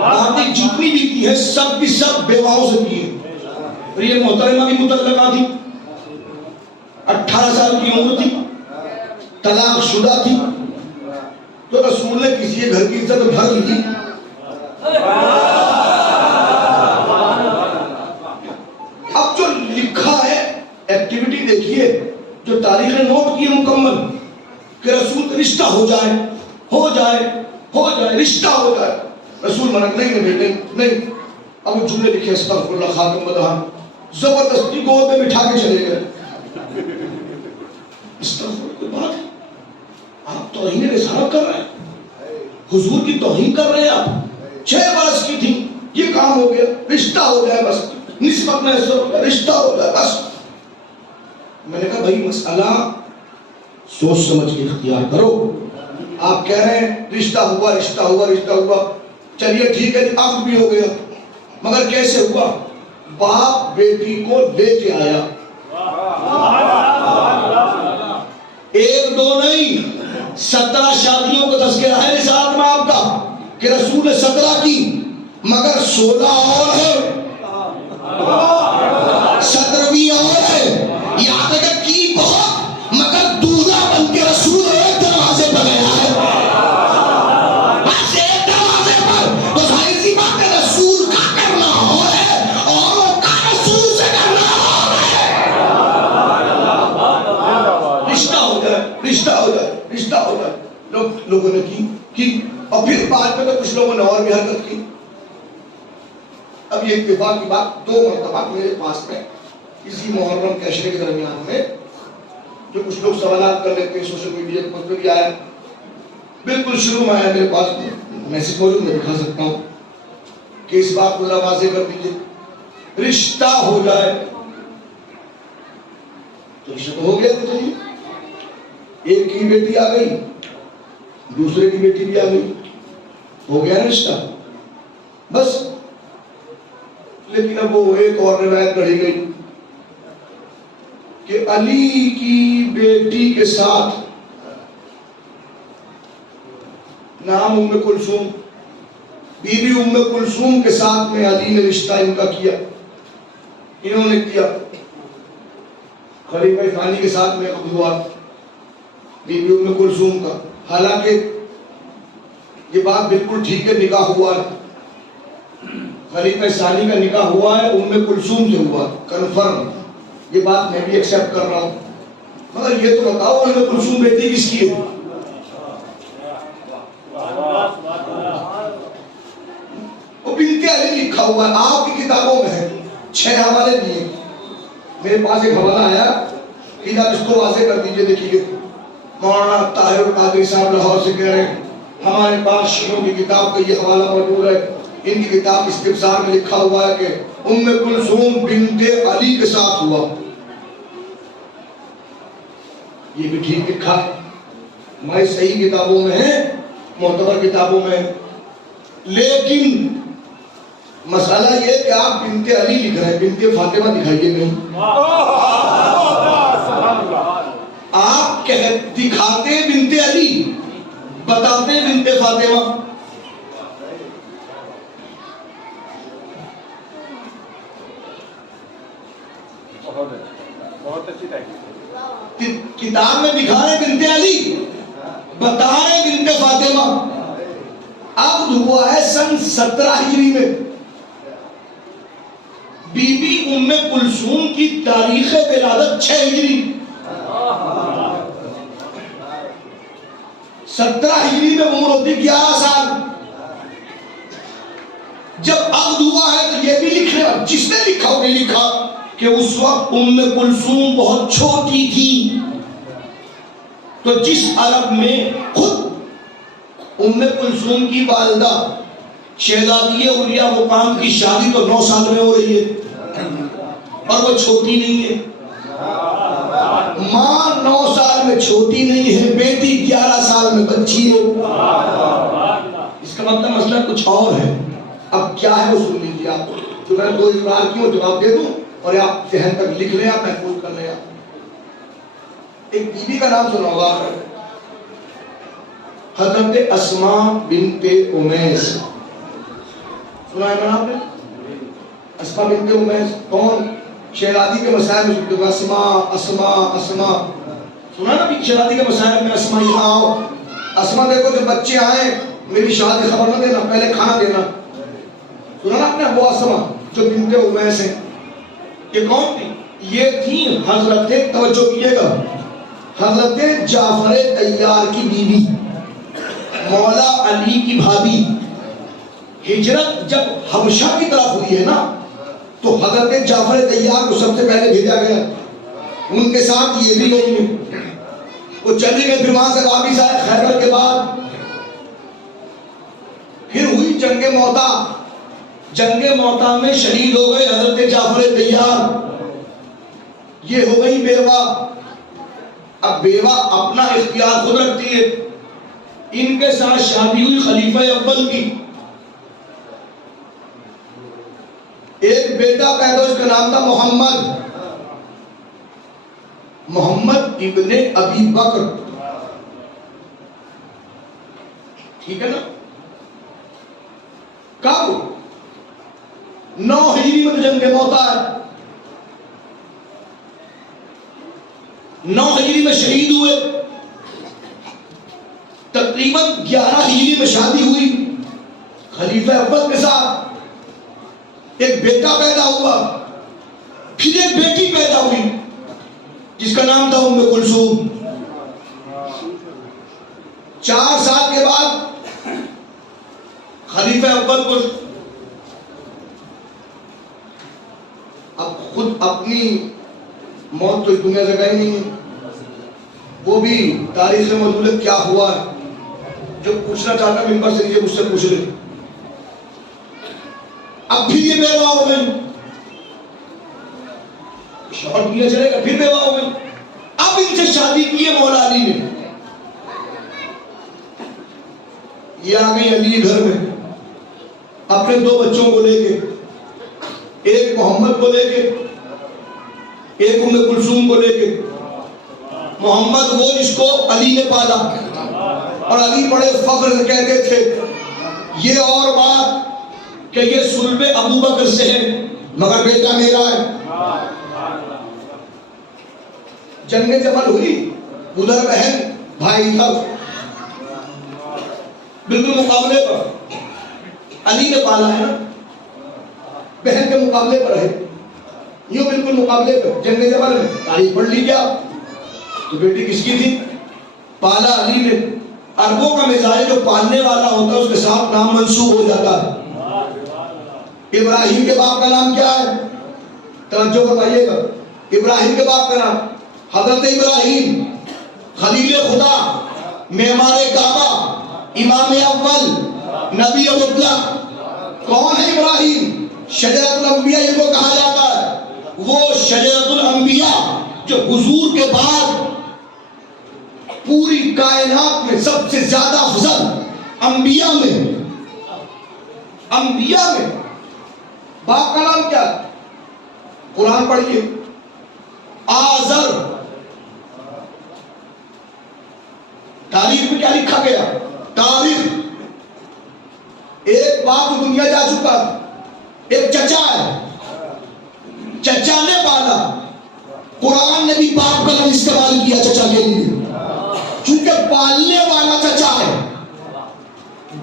باقی جتنی بھی کی ہے سب کی سب بیواؤں سے کی ہے. اور یہ محترمہ بھی مطلقہ تھی، 18 سال کی عمر تھی، طلاق شدہ تھی. تو رسول نے کسی کے گھر کی عزت بھر لی تھی. اب جو لکھا ہے ایکٹیویٹی دیکھیے جو تاریخ نے نوٹ کی ہے مکمل کہ رسول رشتہ ہو جائے، ہو جائے، ہو جائے، رشتہ ہو جائے. رسول منع نہیں بیٹے نہیں. اب جملے لکھے استغفر اللہ خاتم بدہان، زبردستی گود میں بٹھا کے چلے گئے. استغفر کوئی بات ہے؟ آپ توہین رسالت کر رہے ہیں، حضور کی توہین کر رہے ہیں. آپ 6 برس کی تھی، یہ کام ہو گیا، رشتہ ہو جائے بس، نسبت میں رشتہ ہو جائے بس. میں نے کہا بھائی مسئلہ سوچ سمجھ کے اختیار کرو. آپ کہہ رہے ہیں رشتہ ہوا، رشتہ ہوا، رشتہ ہوا، چلیے ٹھیک ہے عقد بھی ہو گیا، مگر کیسے ہوا؟ باپ بیٹی کو لے کے آیا. 1 2 نہیں، 17 شادیوں کا تذکرہ ہے رسالت میں آپ کا کہ رسول نے 17 کی، مگر 16 اور ہے، 17ویں اور ہے. یاد ہے کی بہت، مگر دولہا بن کے رسول ایک دروازے پر گیا ہے، بس ایک دروازے پر. تو ظاہر سی بات ہے رسول کا کرنا اور ہے اور وہ کا رسول سے کرنا اور ہے. رشتہ ہو جائے، رشتہ ہو جائے، رشتہ ہو جائے. لوگوں نے کی اور پھر بعد میں تو کچھ لوگوں نے اور بھی حرکت کی. اب یہ اتفاق کی بات 2 مرتبہ میرے پاس میں اسی محرم کے عشرے کے درمیان میں جو کچھ لوگ سوالات کر لیتے ہیں سوشل میڈیا پر بھی آیا، بالکل شروع میں آیا میرے پاس میسج موجود، میں دکھا سکتا ہوں کہ اس بات کو ذرا واضح کر دیجیے. رشتہ ہو جائے تو رشتہ تو ہو گیا. تو ایک کی بیٹی آ گئی، دوسرے کی بیٹی بھی آ گئی، ہو گیا رشتہ بس. لیکن اب وہ ایک اور روایت پڑھی گئی کہ علی کی بیٹی کے ساتھ، نام ام کلثوم، بی بی ام کلثوم کے ساتھ میں علی نے رشتہ ان کا کیا. انہوں نے کیا. خلیفہ ثانی کے ساتھ میں ہوا بی بی ام کلثوم کا. حالانکہ یہ بات بالکل ٹھیک ہے، نکاح ہوا ہے، خلیفہ ثانی کا نکاح ہوا ہے، ام کلثوم سے ہوا، کنفرم. یہ بات میں بھی ایکسیپٹ کر رہا ہوں، مگر یہ تو بتاؤ ام کلثوم بیٹی کس کی ہے؟ وہ بنت علی لکھا ہوا ہے، آپ کی کتابوں میں ہے. 6 حوالے دیے. میرے پاس ایک حوالہ آیا کہ آپ اس کو واضح کر دیجئے. دیکھیے مولانا طاہر القادری صاحب لاہور سے کہہ رہے ہیں ہمارے پاس شیعوں کی کتاب کا یہ حوالہ موجود ہے. ان کی کتاب استفسار میں لکھا ہوا ہے کہ ام کلثوم بنت علی کے ساتھ ہوا. یہ بھی ٹھیک لکھا ہے. ہماری صحیح کتابوں میں ہے، معتبر کتابوں میں، لیکن مسئلہ یہ کہ آپ بنت علی لکھ رہے ہیں، بنت فاطمہ دکھائیے نہیں۔ آپ دکھاتے بنت علی، بتاتے بنت فاطمہ۔ کتاب میں دکھا رہے بنت علی، بتا رہے بنت فاطمہ۔ اب ہوا ہے سن 17 ہجری میں، بی بی ام کلثوم کی تاریخ ولادت 6 ہجری، 17 ہجری میں عمر ہوتی 11 سال۔ جب عقد ہوا ہے تو یہ بھی لکھ رہے، جس نے لکھا وہ بھی لکھا کہ اس وقت ام کلثوم بہت چھوٹی تھی۔ تو جس عرب میں خود ام کلثوم کی والدہ شہزادی اولیاء مقام کی شادی تو 9 سال میں ہو رہی ہے اور وہ چھوٹی نہیں ہے، ماں 9 سال میں چھوٹی نہیں ہے، بیٹی 11 سال میں بچی ہے۔ اس کا مطلب مسئلہ کچھ اور ہے۔ اب کیا ہے وہ سن لیجیے آپ، تو میں دو اقرار کیوں جواب دے دوں اور آپ ذہن تک لکھ لیں، آپ محفوظ کر لیں۔ ایک بی بی کا نام سنا ہوگا، حضرت اسماء بنت امیس، سنا ہے نا آپ نے؟ اسماء بنت امیس کون؟ شہزادی کے مسائل میں سنتے ہو، اسماء سنا نا بھی؟ شہزادی کے مسائل میں اسماء یہاں آؤ، اسماء دیکھو جب بچے آئیں میری شادی خبر نہ دینا، پہلے کھانا دینا، سنا نا آپ نے؟ وہ اسماء جو بنت امیس ہیں، یہ کون تھی؟ یہ تھی حضرت، توجہ کیجئے گا، حضرت جعفر طیار کی بیوی، مولا علی کی بھابی۔ ہجرت جب حبشہ کی طرف ہوئی ہے نا تو حضرت جعفر طیار کو سب سے پہلے بھیجا گیا، ان کے ساتھ یہ بھی لوگ ہیں، وہ چلی گئے، پھر وہاں سے واپس آئے خیبر کے بعد۔ پھر ہوئی جنگ موتا، جنگ موتا میں شہید ہو گئے حضرت جعفر طیار، یہ ہو گئی بیوہ۔ اب بیوہ اپنا اختیار خود رکھتی ہے، ان کے ساتھ شادی ہوئی خلیفہ اول کی، ایک بیٹا پیدا، اس کا نام تھا محمد ابن ابی بکر، ٹھیک ہے نا؟ کب؟ 9 ہجری میں جنگ موتا ہے، 9 ہجری میں شہید ہوئے، تقریباً 11 ہجری میں شادی ہوئی خلیفہ اول کے ساتھ، ایک بیٹا پیدا ہوا، پھر ایک بیٹی پیدا ہوئی جس کا نام تھا ام کلثوم۔ 4 سال کے بعد خلیفہ اول کو اب خود اپنی موت تو اس دنیا سے کہیں نہیں ہے، وہ بھی تاریخ میں موجود ہے کیا ہوا ہے، جو پوچھنا چاہتا ممبر سے نیچے مجھ سے پوچھ لے۔ اب پھر یہ بیوہ ہو گئی، شوہر دنیا چلے گا، پھر بیوہ ہو گئی، اب ان سے شادی کی ہے مولا علی نے۔ یہ آ گئی علی گھر میں اپنے 2 بچوں کو لے کے، ایک محمد کو لے کے، ایک ام کلثوم کو لے کے۔ محمد وہ جس کو علی نے پالا، اور علی بڑے فخر سے کہتے تھے، یہ اور بات کہ یہ صلب ابو بکر سے ہے مگر بیٹا میرا ہے۔ جنگ جمل ہوئی، ادھر بہن بھائی تھا، بالکل مقابلے پر، علی نے پالا ہے نا، بہن کے مقابلے پر ہے، یوں بالکل مقابلے پر۔ جنگ جمل میں تاریخ پڑھ لیجیے آپ، تو بیٹی کس کی تھی؟ پالا علی نے۔ عربوں کا مزاج جو پالنے والا ہوتا ہے اس کے ساتھ نام منسوب ہو جاتا ہے۔ ابراہیم کے باپ کا نام کیا ہے؟ توجہ فرمائیے گا، ابراہیم کے باپ کا نام حضرت ابراہیم، خلیل خدا، معمار کعبہ، امام اول، نبی مطلق۔ کون ہے ابراہیم؟ شجرۃ الانبیاء جن کو کہا جاتا ہے، وہ شجرۃ الانبیاء جو حضور کے بعد پوری کائنات میں سب سے زیادہ افضل انبیاء میں باپ کا نام کیا؟ قرآن پڑھیے، آزر۔ تاریخ میں کیا لکھا گیا؟ تاریخ، ایک باپ دنیا جا چکا، ایک چچا ہے، چچا نے پالا۔ قرآن نے بھی باپ کا لفظ استعمال کیا چچا کے لیے، چونکہ پالنے والا چچا ہے۔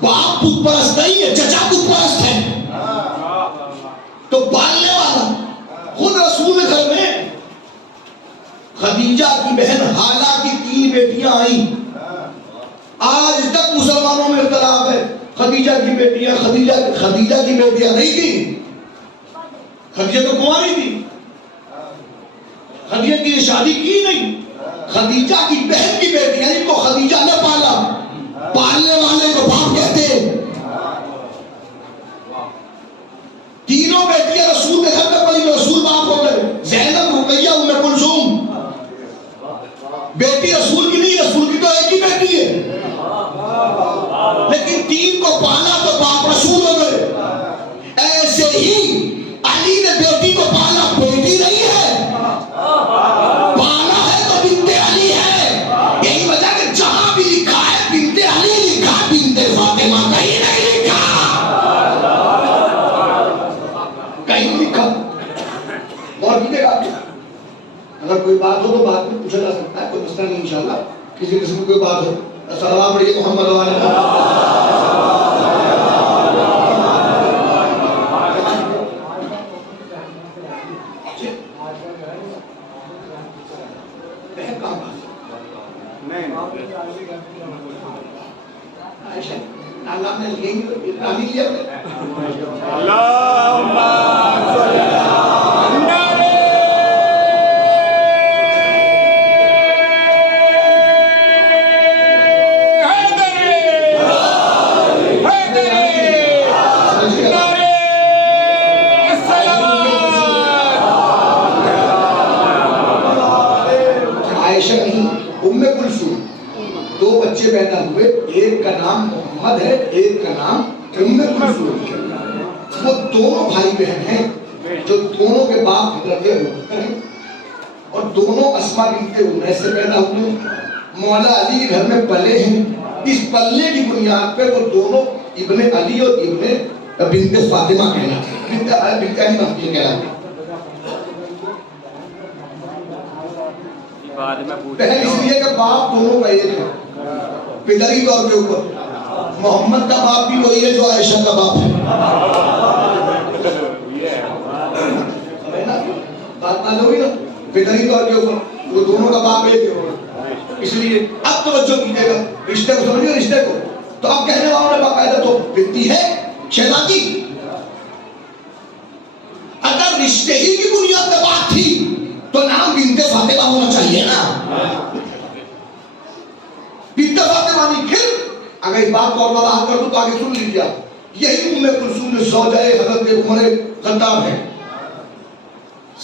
باپ بت پرست نہیں ہے، چچا بت پرست ہے، تو پالنے والا۔ خود رسول گھر میں خدیجہ کی بہن حالہ کی 3 بیٹیاں آئیں۔ آج تک مسلمانوں میں اختلاف ہے، خدیجہ کی بیٹیاں خدیجہ کی بیٹیاں نہیں تھی، خدیجہ تو کنواری تھی، خدیجہ کی شادی کی نہیں، خدیجہ کی بہن کی بیٹیاں، ان کو خدیجہ نے پالا۔ پالنے والے کو باپ کہتے ہیں۔ تینوں بیٹیاں رسول کے گھر میں پڑی، رسول باپ ہو گئے۔ زینب، رقیہ، ام کلثوم۔ بیٹی رسول کی نہیں، رسول کی تو ایک ہی بیٹی ہے، لیکن 3 کو پالا تو باپ رسول ہو گئے۔ ایسے ہی علی نے بیٹی کو پالا، بیٹی نہیں ہے، پالا ہے تو بنت علی ہے۔ یہی وجہ کہ جہاں بھی لکھا ہے بنت علی لکھا، بنت فاطمہ کہیں نہیں لکھا، کہیں لکھا۔ اور بھی دیکھا، اگر کوئی بات ہو تو بعد میں پوچھا جا سکتا ہے، کوئی مسئلہ نہیں انشاءاللہ۔ کسی قسم کی کوئی بات ہو، صلوات پڑھیے محمد و آل ام کلثوم 2 بچے پیدا ہوئے، ایک کا نام محمد ہے، ایک کا نام ام کلثوم ہے۔ وہ دونوں بھائی بہن ہیں جو دونوں کے باپ حضرت ابوبکر ہیں، اور دونوں اسما بنت امیس سے پیدا ہوئے۔ مولا علی گھر میں پلے ہیں، اس پلے کی بنیاد پہ وہ دونوں ابن علی اور ابن بنت فاطمہ کہلاتے ہیں، بنت علی محفوظ کہلاتے ہیں۔ بہن اس لیے کہ باپ دونوں کا ایک ہے، پدری طور کے اوپر۔ محمد کا باپ بھی وہی ہے جو عائشہ کا باپ ہے، بات نہ ہوئی نا، پدری طور کے اوپر وہ دونوں کا باپ ایک ہے۔ اس لیے اب توجہ کیجیے گا، رشتے کو سمجھیے، رشتے کو تو اب کہنے والوں نے باقاعدہ تو بنتی ہے شہزادی۔ اگر رشتے ہی کی بنیاد پہ بات تھی تو نام بنت فاطمہ ہونا چاہیے نا، بنت فاطمہ نہیں۔ پھر اگر اس بات کو اور وضاحت کر دوں تو آگے سن لیجیے آپ، یہی ام کلثوم زوجہ حضرت عمر خطاب ہے۔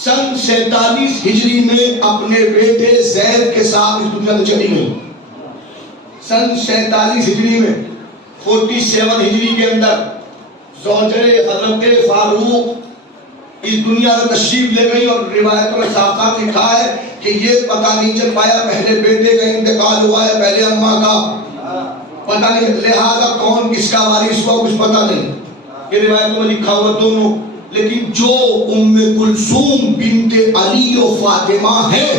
سن 47 ہجری میں اپنے بیٹے زید کے ساتھ اس دنیا سے چلی گئی۔ سن 47 ہجری میں 47 ہجری کے اندر زوجہ حضرت فاروق اس دنیا سے تشریف لے گئی، اور روایتوں میں صاف صاف لکھا ہے کہ یہ پتہ نہیں چل پایا پہلے بیٹے کا انتقال ہوا ہے پہلے اماں کا، پتہ نہیں، لہذا کون کس کا وارث ہوا کچھ پتہ نہیں، یہ روایتوں میں لکھا ہوا دونوں۔ لیکن جو ام کلثوم بنت علی و فاطمہ ہے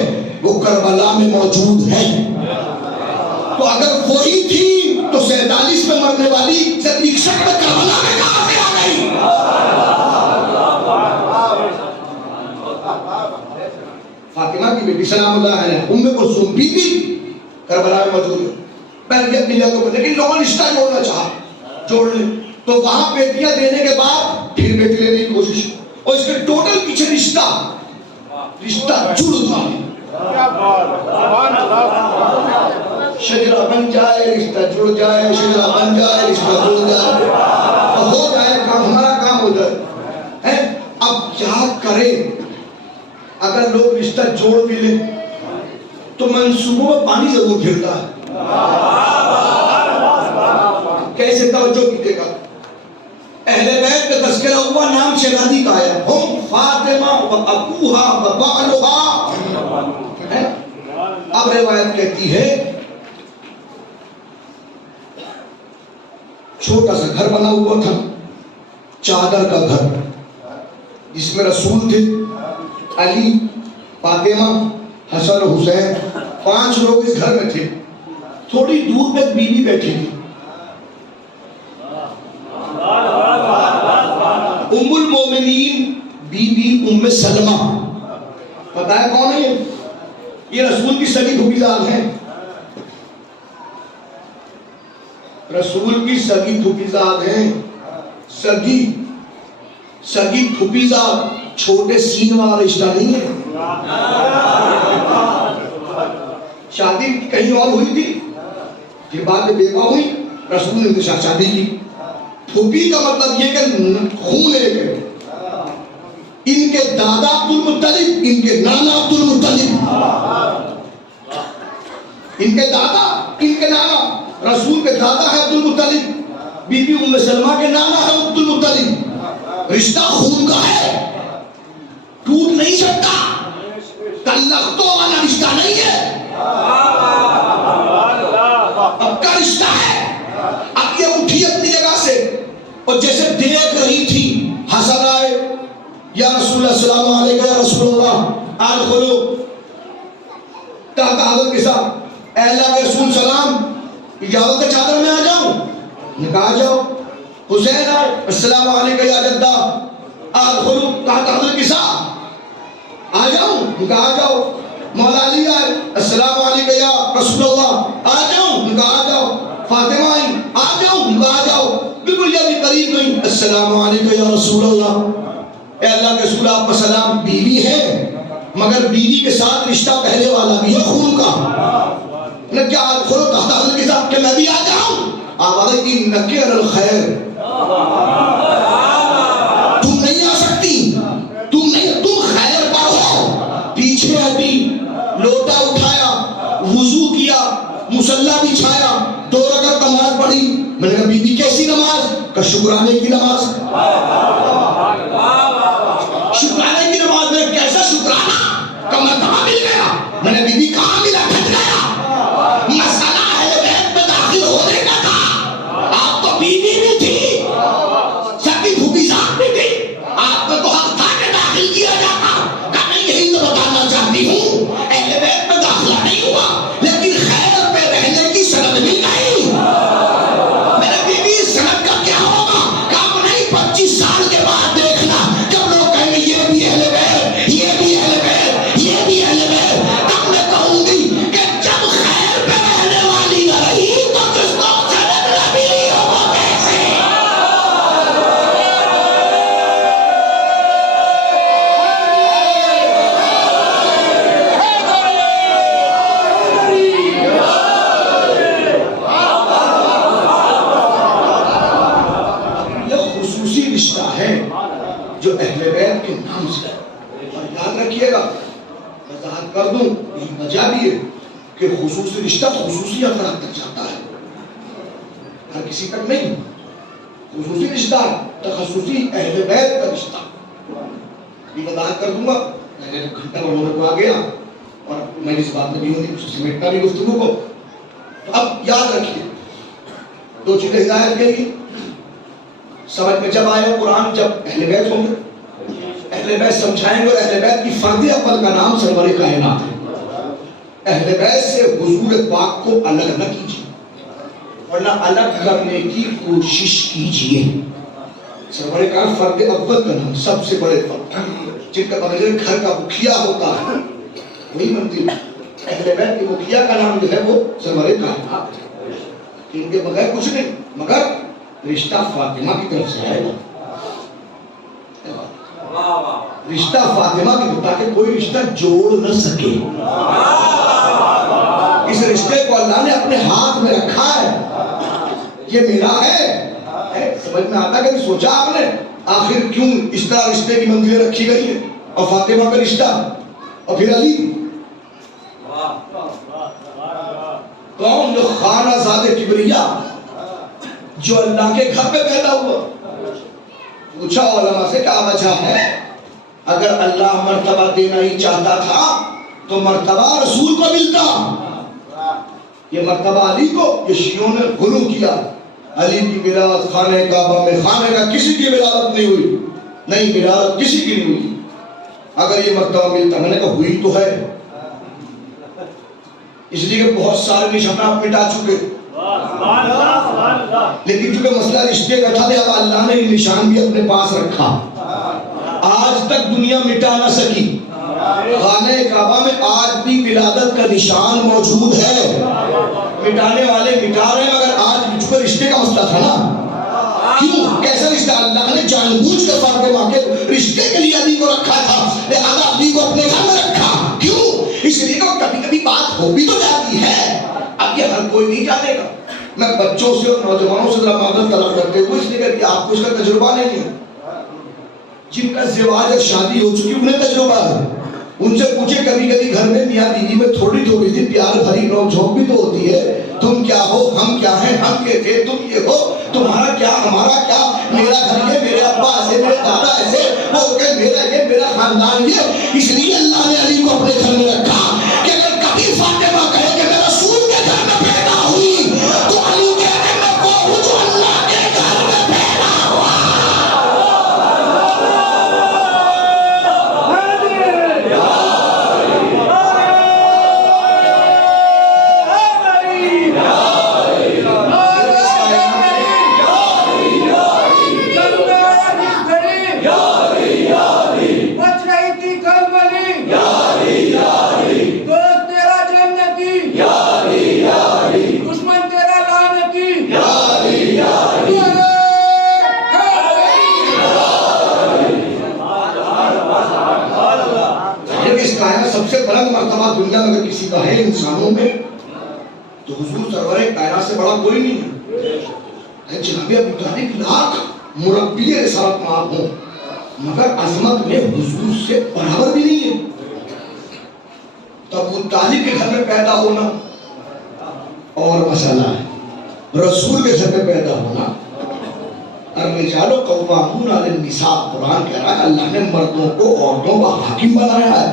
وہ کربلا میں موجود ہے، تو اگر وہی تھی تو 47 میں مرنے والی 61 میں کربلا میں کہاں سے آ گئی؟ فاطمہ کی بیٹی سلام اللہ علیہ ام کلثوم بی بی کربلا میں موجود ہے، پہلے یہ اپنی جگہ پر، لیکن لوگوں نے رشتہ جوڑنا چاہا، جوڑ لیں، تو وہاں بیٹیاں دینے کے بعد پھر بیٹی لینے کی کوشش، اور اس کے ٹوٹل پیچھے رشتہ جڑ جائے، شجرہ بن جائے، رشتہ جڑ جائے، شجرہ بن جائے، رشتہ جڑ جائے، ہو جائے کام، ہمارا کام ہو جائے۔ اب کیا کریں؟ اگر لوگ رشتہ جوڑ بھی لیں تو منصوبوں میں پانی ضرور گرتا ہے، کیسے توجہ کیجیے گا، اہل بیت کا تذکرہ ہوا، نام شہزادی کا آیا، ہم فاطمہ و ابوہا و بعلہا. اب روایت کہتی ہے چھوٹا سا گھر بنا ہوا تھا، چادر کا گھر، جس میں رسول تھے، علی، فاطمہ، حسن و حسین، 5 لوگ اس گھر میں تھے. تھوڑی دور پہ ایک بیوی بیٹھی تھی، ام المومنین بی بی ام سلمہ. پتہ ہے کون ہے یہ رسول کی سگی پھوپھی زاد ہیں، رسول کی سگی پھوپھی زاد ہیں، سگی پھوپھی زاد، چھوٹے سین والا رشتہ نہیں ہے. شادی کہیں اور ہوئی تھی، پھر بعد میں بیوہ ہوئی، رسول نے شادی کی. پھوپھی کا مطلب یہ کہ خون ایک ہے. ان کے دادا عبد المطلب، ان کے نانا عبد المطلب، ان کے دادا، ان کے نانا. رسول کے دادا ہے عبد المطلب، بی بی ام سلمہ کے نانا ہے عبد المطلب. رشتہ خون کا ہے، ٹوٹ نہیں سکتا، تعلقوں والا رشتہ نہیں ہے، پکا رشتہ ہے. اب یہ اٹھی اپنی جگہ سے اور جیسے دیکھ رہی تھی، حسن آئے، یا رسول اللہ السلام علیکم، یا رسول اللہ آج کھولو تحت حضرت کے ساتھ، اے اللہ کے رسول سلام، اجازت ہے چادر میں آ جاؤں؟ نکاح جاؤ. حسین آئے، السلام علیکم یا جدہ، آج کھولو تحت حضرت کے ساتھ، آ جاؤں؟ نکاح جاؤ. مولا علی آئے، السلام علیکم یا رسول اللہ، آ جاؤں؟ نکاح جاؤ. فاطمہ آئی، آ جاؤں؟ نکاح جاؤ. بالکل یہ بھی قریب گئی، السلام علیکم یا رسول اللہ. اے اللہ کے رسول آپ کا سلام. بیوی ہے مگر بیوی کے ساتھ رشتہ پہلے والا بھی ہے، خون کا. نہ کیا کھولو تحت حضرت کے ساتھ کہ میں بھی آ جاؤں؟ آواز کی نکر الخیر، تم نہیں آ سکتی، تم نہیں، تم خیر پر ہو. پیچھے ہٹی، لوٹا اٹھایا، وضو کیا، مصلی بچھایا، 2 رکعت نماز پڑھی. میں نے کہا بی بی کیسی نماز؟ کہ شکرانے کی نماز. شکرانے کی نماز. میں کیسا شکرانہ؟ کہ میں کہاں مل گیا؟ میں نے بی بی کہاں ملا؟ پھٹ گیا. مسئلہ اہل بیت میں داخل ہونے کا تھا، آپ تو بیوی بھی تھی، سکی پھوپھی زاد بھی تھی، آپ کو تو حق تھا کہ داخل کیا جاتا. کہ میں یہی تو بتانا چاہتی ہوں، اہل بیت میں داخلہ نہیں ہوا لیکن خیر پہ رہنے کی سند مل گئی. میرے بیوی سند کا کیا ہوگا؟ کام نہیں، 25 سال کے بعد دیکھنا جب لوگ کہیں گے یہ بھی اہل بیت، یہ بھی اہل بیت، یہ بھی اہل بیت، تب میں کہوں گی کہ جب خیر پہ رہنے والی نہ رہی تو جس کو سند نہ ملی ہو وہ کیسے؟ یہ خصوصی رشتہ ہے جو اہل بیت کے نام سے ہے. اور یاد رکھیے گا، وضاحت کر دوں، یہ وجہ بھی ہے کہ خصوصی رشتہ خصوصی افراد تک جاتا ہے، ہر کسی تک نہیں. خصوصی رشتہ تخصصی اہل بیت کا رشتہ. یہ وضاحت کر دوں گا، میں نے گھنٹہ بڑھنے کو آ گیا اور میں اس بات میں بھی ہوں گی سمیٹنا بھی گفتگو کو. تو اب یاد رکھیے 2 چیزیں ہدایت کے لیے سمجھ میں جب آئے قرآن، جب اہل بیت ہوں گے، اہل بیت سمجھائیں گے. اور اہل بیت کی فرد اول کا نام سرور کائنات ہے. اہل بیت سے حضور پاک کو الگ نہ کیجیے، ورنہ الگ کرنے کی کوشش کیجیے. سرور کائنات فرد اول کا نام، سب سے بڑے فرد، جن کا بغیر گھر کا مکھیا ہوتا ہے وہی منزل. اہل بیت کے مکھیا کا نام جو ہے وہ سرور کائنات ہے، ان کے بغیر کچھ نہیں. مگر رشتہ فاطمہ کی طرف سے آئے گا، رشتہ فاطمہ کی، تاکہ کوئی رشتہ جوڑ نہ سکے. اس رشتے کو اللہ نے اپنے ہاتھ میں رکھا ہے، یہ میرا ہے. سمجھ میں آتا کہ سوچا آپ نے آخر کیوں اس طرح رشتے کی منزلیں رکھی گئی ہیں؟ اور فاطمہ کا رشتہ اور پھر علی، کون جو خانہ زاد کبریا جو اللہ کے گھر پہ پیدا ہوا. پوچھا علماء سے کیا وجہ ہے؟ اگر اللہ مرتبہ دینا ہی چاہتا تھا تو مرتبہ رسول کو ملتا. یہ مرتبہ علی کو یہ شیعوں نے غلو کیا. علی کی ولادت خانہ کعبہ میں، خانہ کا کسی کی ولادت نہیں ہوئی، نہیں ولادت کسی کی نہیں ہوئی. اگر یہ مرتبہ ملتا، میں نے کہا ہوئی تو ہے، اس لیے کہ بہت سارے نشان آپ مٹا چکے. لیکن چونکہ مسئلہ رشتے کا تھا اب اللہ نے یہ نشان بھی اپنے پاس رکھا. آج تک دنیا مٹا نہ سکی. خانہ کعبہ میں آج بھی ولادت کا نشان موجود ہے. مٹانے والے مٹا رہے ہیں، مگر آج چونکہ رشتے کا مسئلہ تھا نا. کیوں؟ کیسا رشتہ؟ اللہ نے جان بوجھ کے فرق واقع رشتے کے لیے علی کو رکھا تھا، لہذا علی کو اپنے گھر میں رکھا. کیوں؟ اس لیے کہ کبھی کبھی بات ہو بھی تو جاتی ہے. اب یہ ہر کوئی نہیں جانے گا. میں بچوں سے اور نوجوانوں سے معذرت طلب کرتے ہوئے اس لیے کہ آپ کو اس کا تجربہ نہیں ہے. جن کا زواج اور شادی ہو چکی انہیں تجربہ ہے. ان سے پوچھے کبھی کبھی گھر میں میاں بیوی میں تھوڑی تھوڑی سی پیار بھری نوک جھونک بھی تو ہوتی ہے. تم کیا ہو، ہم کیا ہیں، ہم یہ تھے، تم یہ ہو، تمہارا کیا، ہمارا کیا، میرا گھر یہ، میرے ابا ایسے، میرے دادا ایسے، وہ کہ میرا یہ، میرا خاندان یہ. اس لیے اللہ نے علی کو اپنے گھر میں رکھا کہ اگر کبھی فاطمہ کہے کہ میں رسول کے گھر میں پیدا ہوئی تو علی کہے میں وہ ہوں جو اللہ کے گھر میں پیدا ہوا. سب سے بلند مرتبہ دنیا میں اگر کسی کا ہے انسانوں میں تو حضور سرور کائنات سے بڑا کوئی نہیں ہے. جناب ابو طالب لاکھ مربی رسالت مآب ہوں مگر عظمت میں حضور سے برابر بھی نہیں ہے. تو ابو طالب کے گھر میں پیدا ہونا اور مسئلہ ہے، رسول کے گھر میں پیدا ہونا. الرجال قوامون علی النساء، قرآن کہہ رہا ہے اللہ نے مردوں کو عورتوں کا حاکم بنایا ہے.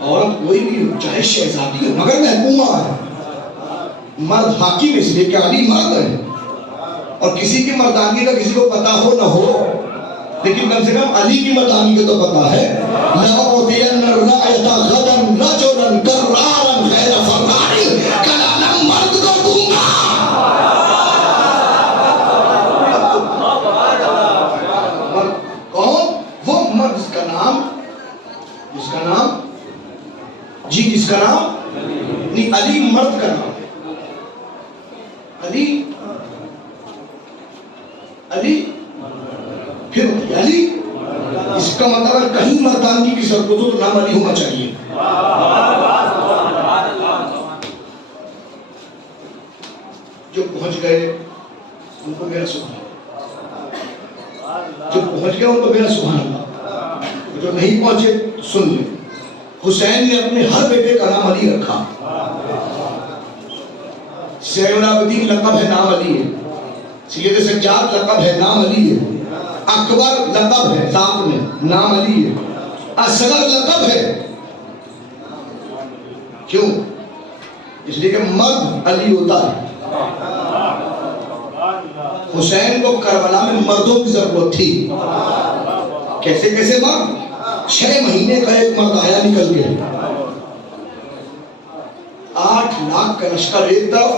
عورت کوئی بھی ہو، چاہے شہزادی ہو مگر محکومہ ہے. مرد حاکم اس لیے کہ علی مرد ہے. اور کسی کی مردانی کا کسی کو پتا ہو نہ ہو، لیکن کم سے کم علی کی مردانی کا تو پتا ہے. لَأُعْطِيَنَّ الرَّاعِيَةَ غَدًا رَجُلًا كَرَّارًا غَيْرَ فَرَّارٍ، کل علم مرد کو دوں گا. کون؟ وہ مرد جس کا نام جس کا نام نہیں، علی مرد کا نام ہے. علی پھر علی اس کا مطلب کہیں مردانگی کی ضرورت ہو تو نام علی ہونا چاہیے. جو پہنچ گئے ان کو میرا سبحان اللہ، جو پہنچ گئے ان کو میرا سبحان اللہ. جو نہیں پہنچے سن لیں. حسین نے اپنے ہر بیٹے کا نام علی رکھا. زین العابدین لقب ہے، نام علی ہے. سید سجاد لقب ہے، نام علی ہے. اکبر لقب ہے ذات میں، نام علی ہے. اصغر لقب ہے. کیوں؟ اس لیے کہ مرد علی ہوتا ہے. حسین کو کربلا میں مردوں کی ضرورت تھی. کیسے کیسے مرد؟ 6 مہینے کا ایک مرد آیا نکل کے، 8 لاکھ کا لشکر ایک طرف،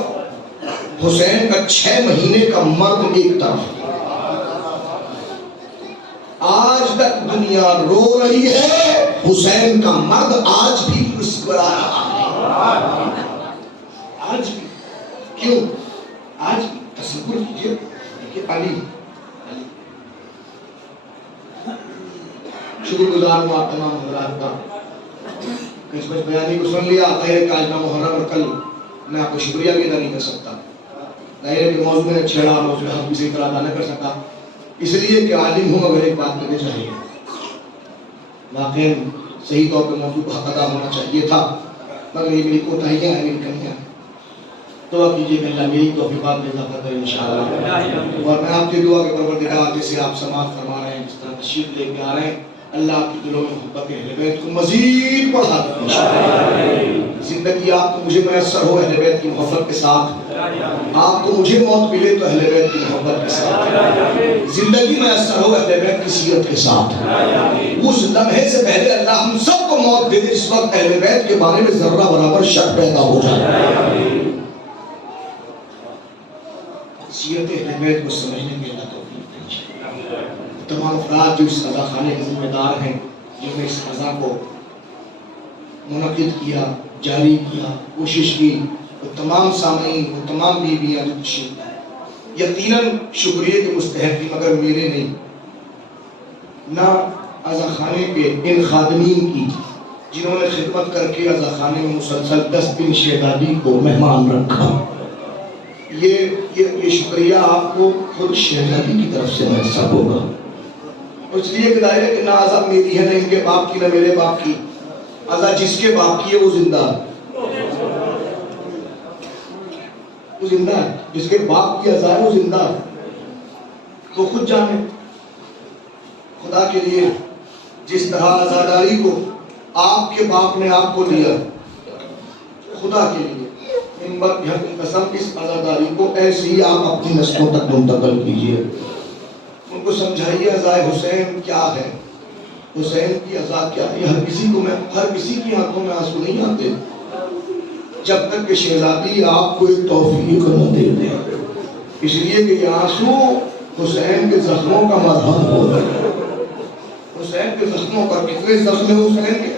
حسین کا 6 مہینے کا مرد ایک طرف. آج تک دنیا رو رہی ہے، حسین کا مرد آج بھی مسکرا رہا ہے. آج بھی. کیوں؟ آج بھی تصور کیجئے کہ علی شکر گزار ہوں آپ تمام حضرات کا کہ اس بیانی کو سن لیا. ظاہر کہ آج محرم اور کل میں آپ کو شکریہ بھی ادا نہیں کر سکتا. ظاہر ہے کہ موضوع میں چھیڑا، موضوع حق بھی صحیح طرح ادا نہ کر سکا، اس لیے کہ عالم ہوں مگر ایک بات کرنے چاہیے. واقعی صحیح طور پہ موضوع کو حق ادا ہونا چاہیے تھا، مگر یہ میری کوتاہیاں ہیں، میری کمیاں ہیں. دعا کیجیے کہ اللہ میری توفیقات میں اضافہ کرے انشاءاللہ. اور میں آپ کی دعا کے پروردگار جیسے آپ سماعت فرما رہے ہیں، جس طرح تشریف لے کے آ رہے ہیں، اللہ آپ کی دلوں میں محبت اہل بیت کو مزید بڑھا دے انشاءاللہ. زندگی آپ کو مجھے میسر ہو اہل بیت کی محبت کے ساتھ، آپ کو مجھے موت ملے تو اہل بیت کی محبت کے ساتھ، زندگی میسر ہو اہل بیت کی سیرت کے ساتھ. اس لمحے سے پہلے اللہ ہم سب کو موت دے دے جس وقت اہل بیت کے بارے میں ذرہ برابر شک پیدا ہو جائے. سیرت اہل بیت کو سمجھنے کے اللہ توفیق دے. تمام افراد جو اس قضا خانے کے ذمہ دار ہیں، جنہوں نے اس قضا کو منعقد کیا، جاری کیا، کوشش کی، وہ تمام سامعین، وہ تمام بیویاں جو تشریف لائے، یقیناً شکریہ کے مستحق تھی، مگر میرے نہیں، نہ عزا خانے کے ان خادمین کی جنہوں نے خدمت کر کے عزا خانے میں مسلسل 10 دن شہزادی کو مہمان رکھا. یہ شکریہ آپ کو خود شہزادی کی طرف سے محسوس ہوگا. اس لیے کہ دائرے کہ نہ عزا میری ہے، نہ ان کے باپ کی، نہ میرے باپ کی. عزا جس کے باپ کی ہے وہ زندہ ہے، وہ زندہ ہے. جس کے باپ کی عزا ہے وہ زندہ ہے. تو خود جانے خدا کے لیے جس طرح عزاداری کو آپ کے باپ نے آپ کو دیا، خدا کے لیے قسم اس عزاداری کو ایسے ہی آپ اپنی نسلوں تک منتقل کیجئے. ان کو سمجھائیے عزائے حسین کیا ہے، حسین کی عزا کیا ہے. ہر کسی کی آنکھوں میں آنسو نہیں آتے جب تک کہ شہزادی آپ کو ایک توفیق نہ دے دے. اس لیے کہ یہ آنسو حسین کے زخموں کا مرہم ہو. حسین کے زخموں پر کتنے زخم ہیں حسین کے،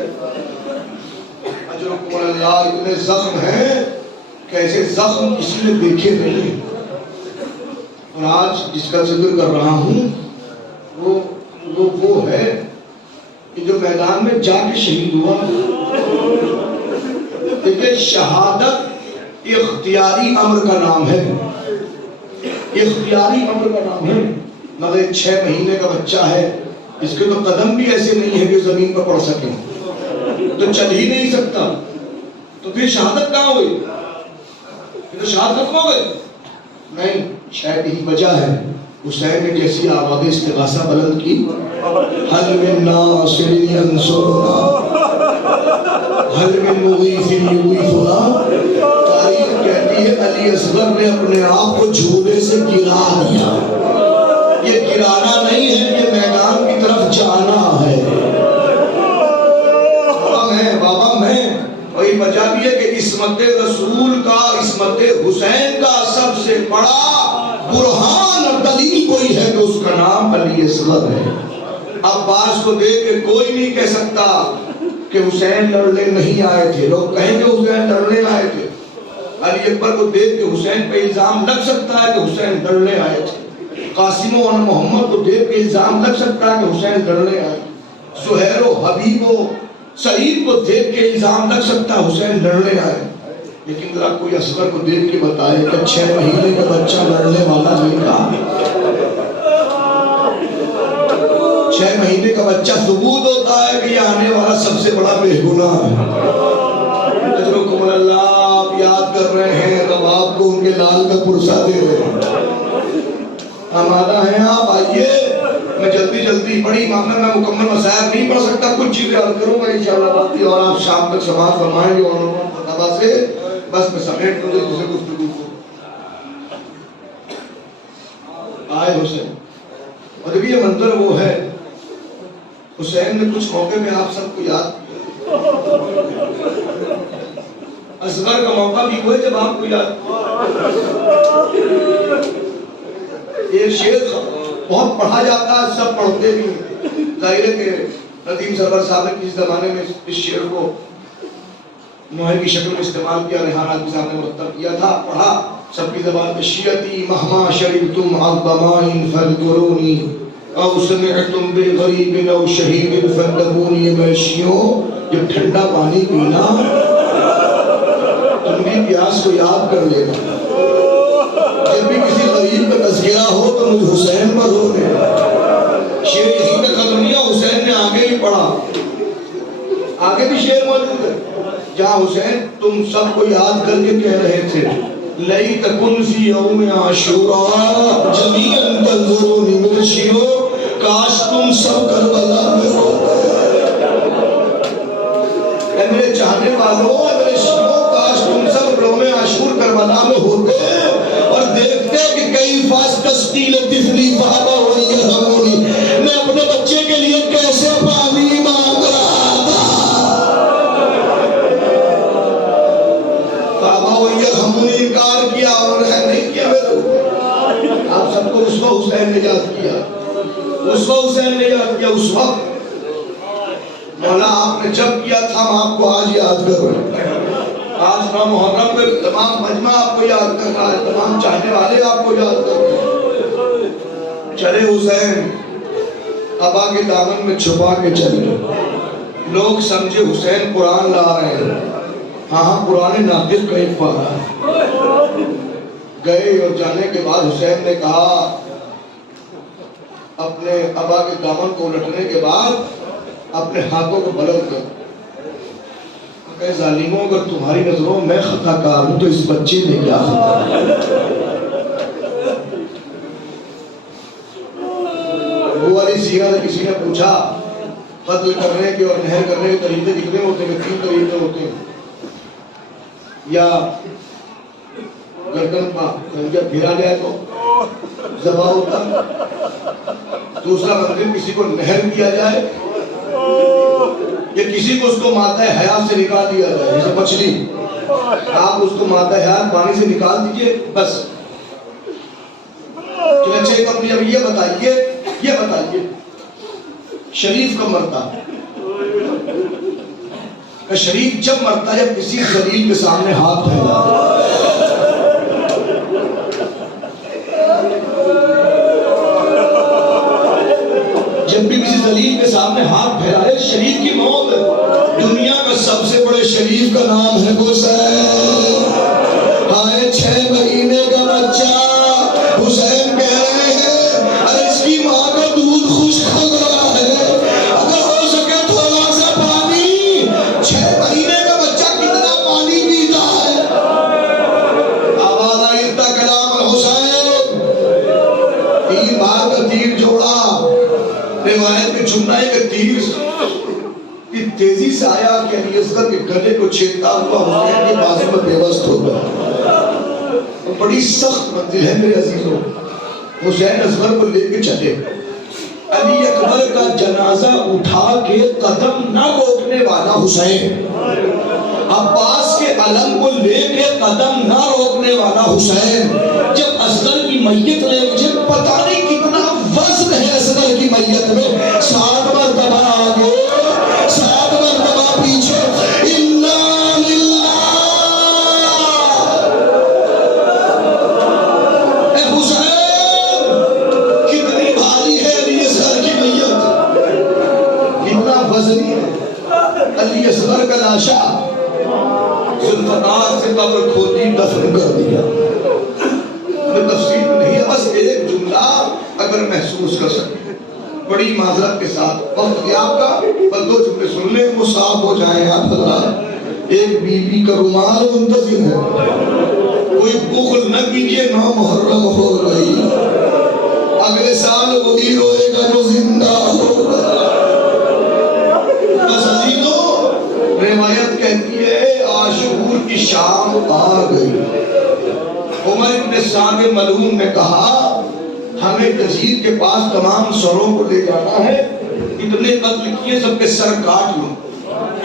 اجرکم اللہ، اتنے زخم ہیں کہ ایسے زخم کسی نے دیکھے نہیں. اور آج جس کا ذکر کر رہا ہوں وہ ہے کہ جو میدان میں جا کے شہید ہوا. دیکھیں شہادت اختیاری امر کا نام ہے، اختیاری امر کا نام ہے. مگر 6 مہینے کا بچہ ہے، اس کے تو قدم بھی ایسے نہیں ہے کہ زمین پر پڑ سکیں، تو چل ہی نہیں سکتا. تو پھر شہادت کہاں ہوئی؟ پھر تو شہادت ختم ہو گئی. نہیں، شاید یہی وجہ ہے حسین نے جیسی آواز استغاثہ بلند کی، حل من ناصر ینصرنا، حل من مغیث یغیثنا. تاریخ کہتی ہے علی اصغر نے اپنے آپ کو جھولے سے گرا دیا. یہ گرانا نہیں ہے، یہ میدان کی طرف جانا ہے. بابا میں وہی وجہ بھی ہے کہ عصمت رسول کا، عصمت حسین کا سب سے بڑا برہان اور دلیل کوئی ہے کہ اس کا نام علی اصغر ہے. عباس کو دیکھ کے کوئی نہیں کہہ سکتا کہ حسین لڑنے نہیں آئے تھے. لوگ کہیں کہ حسین لڑنے آئے تھے. علی اکبر کو دیکھ کے حسین پہ الزام لگ سکتا ہے کہ حسین لڑنے آئے تھے. قاسم و محمد کو دیکھ کے الزام لگ سکتا ہے کہ حسین لڑنے آئے. زہیر و حبیب و سعید کو دیکھ کے الزام لگ سکتا ہے حسین لڑنے آئے. لیکن ذرا کوئی اصغر کو دیکھ کے بتائے کہ 6 مہینے کا بچہ لڑنے والا نہیں تھا. 6 مہینے کا بچہ ثبوت ہوتا ہے کہ یہ آنے والا سب سے بڑا بے گناہ ہے. اجرکم اللہ، آپ یاد کر رہے ہیں تو آپ کو ان کے لال کا پرسہ دے رہے ہیں. آمادہ ہیں آپ؟ آئیے. میں جلدی بڑی امام میں مکمل مسائل نہیں پڑھ سکتا، کچھ چیزیں عرض کروں گا انشاءاللہ باقی، اور آپ شام تک سماعت فرمائیں گے اور خطبہ سے بس میں سمیٹ دوں گا دوسرے گفتگو کو. آئے حسین. اور جب یہ منظر وہ ہے، حسین نے کچھ موقع میں آپ سب کو یاد کیا. اصغر کا موقع بھی وہ ہے جب آپ کو یاد یہ شعر بہت پڑھا جاتا ہے، سب پڑھتے بھی ہیں. ظاہر ہے کہ ندیم سرور صاحب نے کس زمانے میں اس شعر کو نوحے کی شکل میں استعمال کیا، ریحان آدمی صاحب نے مرتب کیا تھا، پڑھا سب کی زبان پہ. شیعتی مہما شربتم عذبمائن فاذکرونی او سمعتم بغریب او شہید فاندبونی. میں شیعوں جب ٹھنڈا پانی پینا تم بھی پیاس کو یاد کر لینا. جب بھی کسی غریب کا تذکرہ ہو تو مجھ حسین پر ہو گئے. شعر اسی میں ختم نہیں ہوا، حسین نے آگے بھی پڑھا، آگے بھی شعر موجود ہے جہاں حسین تم سب کو یاد کر کے کہہ رہے تھے لیتکن فی یوم عاشوراء جمیعا تنظرون میرے شیعو کاش تم سب کربلا میں ہوتے. اے میرے چاہنے والوں، اے میرے شیعو، کاش تم سب یوم عاشور کربلا میں ہوتے اور دیکھتے کہ کئی فاس تسقیل طفلی فابا ویرحمونی، میں اپنے بچے کے لیے کیسے پانی مانگ رہا تھا. فابا ویرحمونی انکار کیا اور رحم نہیں کیا میرے اوپر. آپ سب کو اسوہ حسین نے یاد کیا، اسوہ حسین نے یاد کیا. اس وقت مولا آپ نے جب کیا تھا، ہم آپ کو آج یاد کر رہے ہیں. آج نو محرم میں تمام مجمع آپ کو یاد کر رہا ہے، تمام چاہنے والے آپ کو یاد کر رہے ہیں. چلے حسین ابا کے دامن میں چھپا کے چلے. لوگ سمجھے حسین قرآن لا رہے ہیں. ہاں قرآن ناطق کا ایک پارہ. گئے اور جانے کے بعد حسین نے کہا اپنے ابا کے دامن کو الٹنے کے بعد اپنے ہاتھوں کو بلند کر. اے ظالموں، اگر تمہاری نظروں میں خطا کار ہوں تو اس بچے نے کیا خطا. وہ والی سیرہ سے کسی نے پوچھا قتل کرنے کے اور نہر کرنے کے طریقے کتنے ہوتے ہیں؟ 3 طریقے ہوتے ہیں. یا گردن کا خنجر پھیرا جائے تو ذبح ہوتا. دوسرا مطلب کسی کو نہر کیا جائے یا کسی کو اس کو مادہ حیات سے نکال دیا جائے. جیسے مچھلی، آپ اس کو مادہ حیات پانی سے نکال دیجئے بس. چنانچہ ایک اپنی اب یہ بتائیے شریف کب مرتا ہے؟ کہ شریف جب مرتا ہے جب کسی ذلیل کے سامنے ہاتھ پھیلاتا ہے. جب بھی کسی ذلیل کے سامنے ہاتھ پھیلائے شریف کی موت. دنیا کا سب سے بڑے شریف کا نام ہے حسین. ہائے 6 مہینے کا بچہ حسین کہہ رہے ہیں ارے اس کی ماں کا دودھ خشک ہو رہا ہے، اگر ہو سکے تھوڑا سا پانی. 6 مہینے کا بچہ کتنا پانی پیتا ہے. آواز آئی اتنا کلام الحسین. 3 بار کا تیر جوڑا. روایت میں جملہ ہے کہ تیر کی تیزی سے آیا کہ علی اصغر کے گلے کو چھیدتا ہوا حسین کے بازو میں بےوست ہو گیا. بڑی سخت منزل ہے میرے عزیزوں. حسین اصغر کو لے کے چلے. علی اکبر کا جنازہ اٹھا کے قدم نہ روکنے والا حسین، عباس کے علم کو لے کے قدم نہ روکنے والا حسین. جب اصغر کی میت لے مجھے پتہ نہیں کتنا وزن ہے اصغر کی میت میں. 7 مرتبہ آگے 7 مرتبہ پیچھے. اِنَّا لِلَّهِ. اے حسین کتنی بھاری ہے علی اصغر کی میت، کتنا وزنی ہے. علی اصغر کا لاشا ذوالفقار سے قبر کھودی دفن کر دیا. میں تفصیل نہیں ہے، بس ایک جملہ اگر محسوس کر سکتے. بڑی معذرت کے ساتھ وقت گیا آپ کا، بس 2 جملے سن لیں وہ صاف ہو جائیں. آپ حضرات ایک بیوی کا رومال منتظر ہے، کوئی بخل نہ کیجئے. 9 محرم ہو رہی، اگلے سال وہی روئے گا جو زندہ ہوگا. بس عزیزوں روایت کہتی ہے عاشور کی شام آ گئی. عمر ابن سعد ملعون نے کہا ہمیں یزید کے پاس تمام سروں کو لے جانا ہے. اتنے قتل کیے سب کے سر کاٹ لو.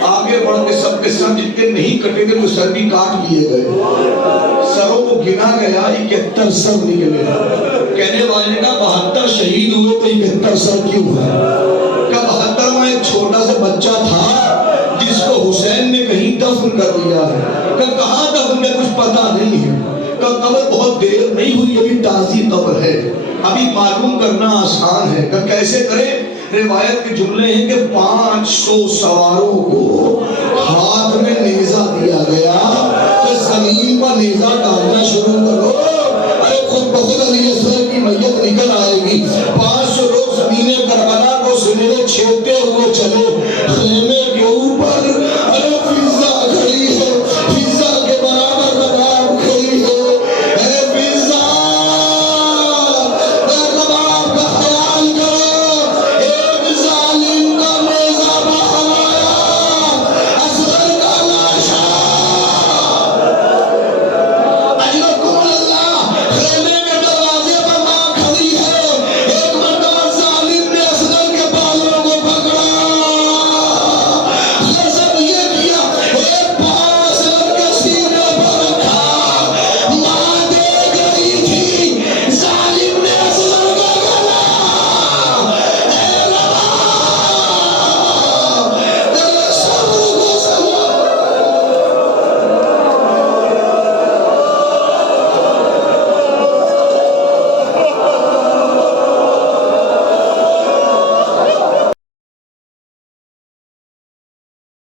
آگے بڑھ کے سب کے سر جتنے نہیں کٹے گئے وہ سر بھی کاٹ لیے گئے. سروں کو گنا گیا 71 سر نکلے. کہنے والے نے کہا 72 شہید ہوئے تو 71 سر کیوں ہے؟ کہ 72واں ایک چھوٹا سا بچہ تھا جس کو حسین نے کہیں دفن کر دیا ہے. کہ کہاں دفن ہے کچھ پتہ نہیں ہے. کہ قبر بہت دیر نہیں ہوئی، ابھی تازی قبر ہے، ابھی معلوم کرنا آسان ہے. کہ کیسے کریں؟ روایت کے جملے ہیں کہ 500 سواروں کو ہاتھ میں نیزہ دیا گیا کہ زمین پر نیزہ ڈالنا شروع کرو. ارے خود بخود علی اصغر کی میت نکل آئے گی.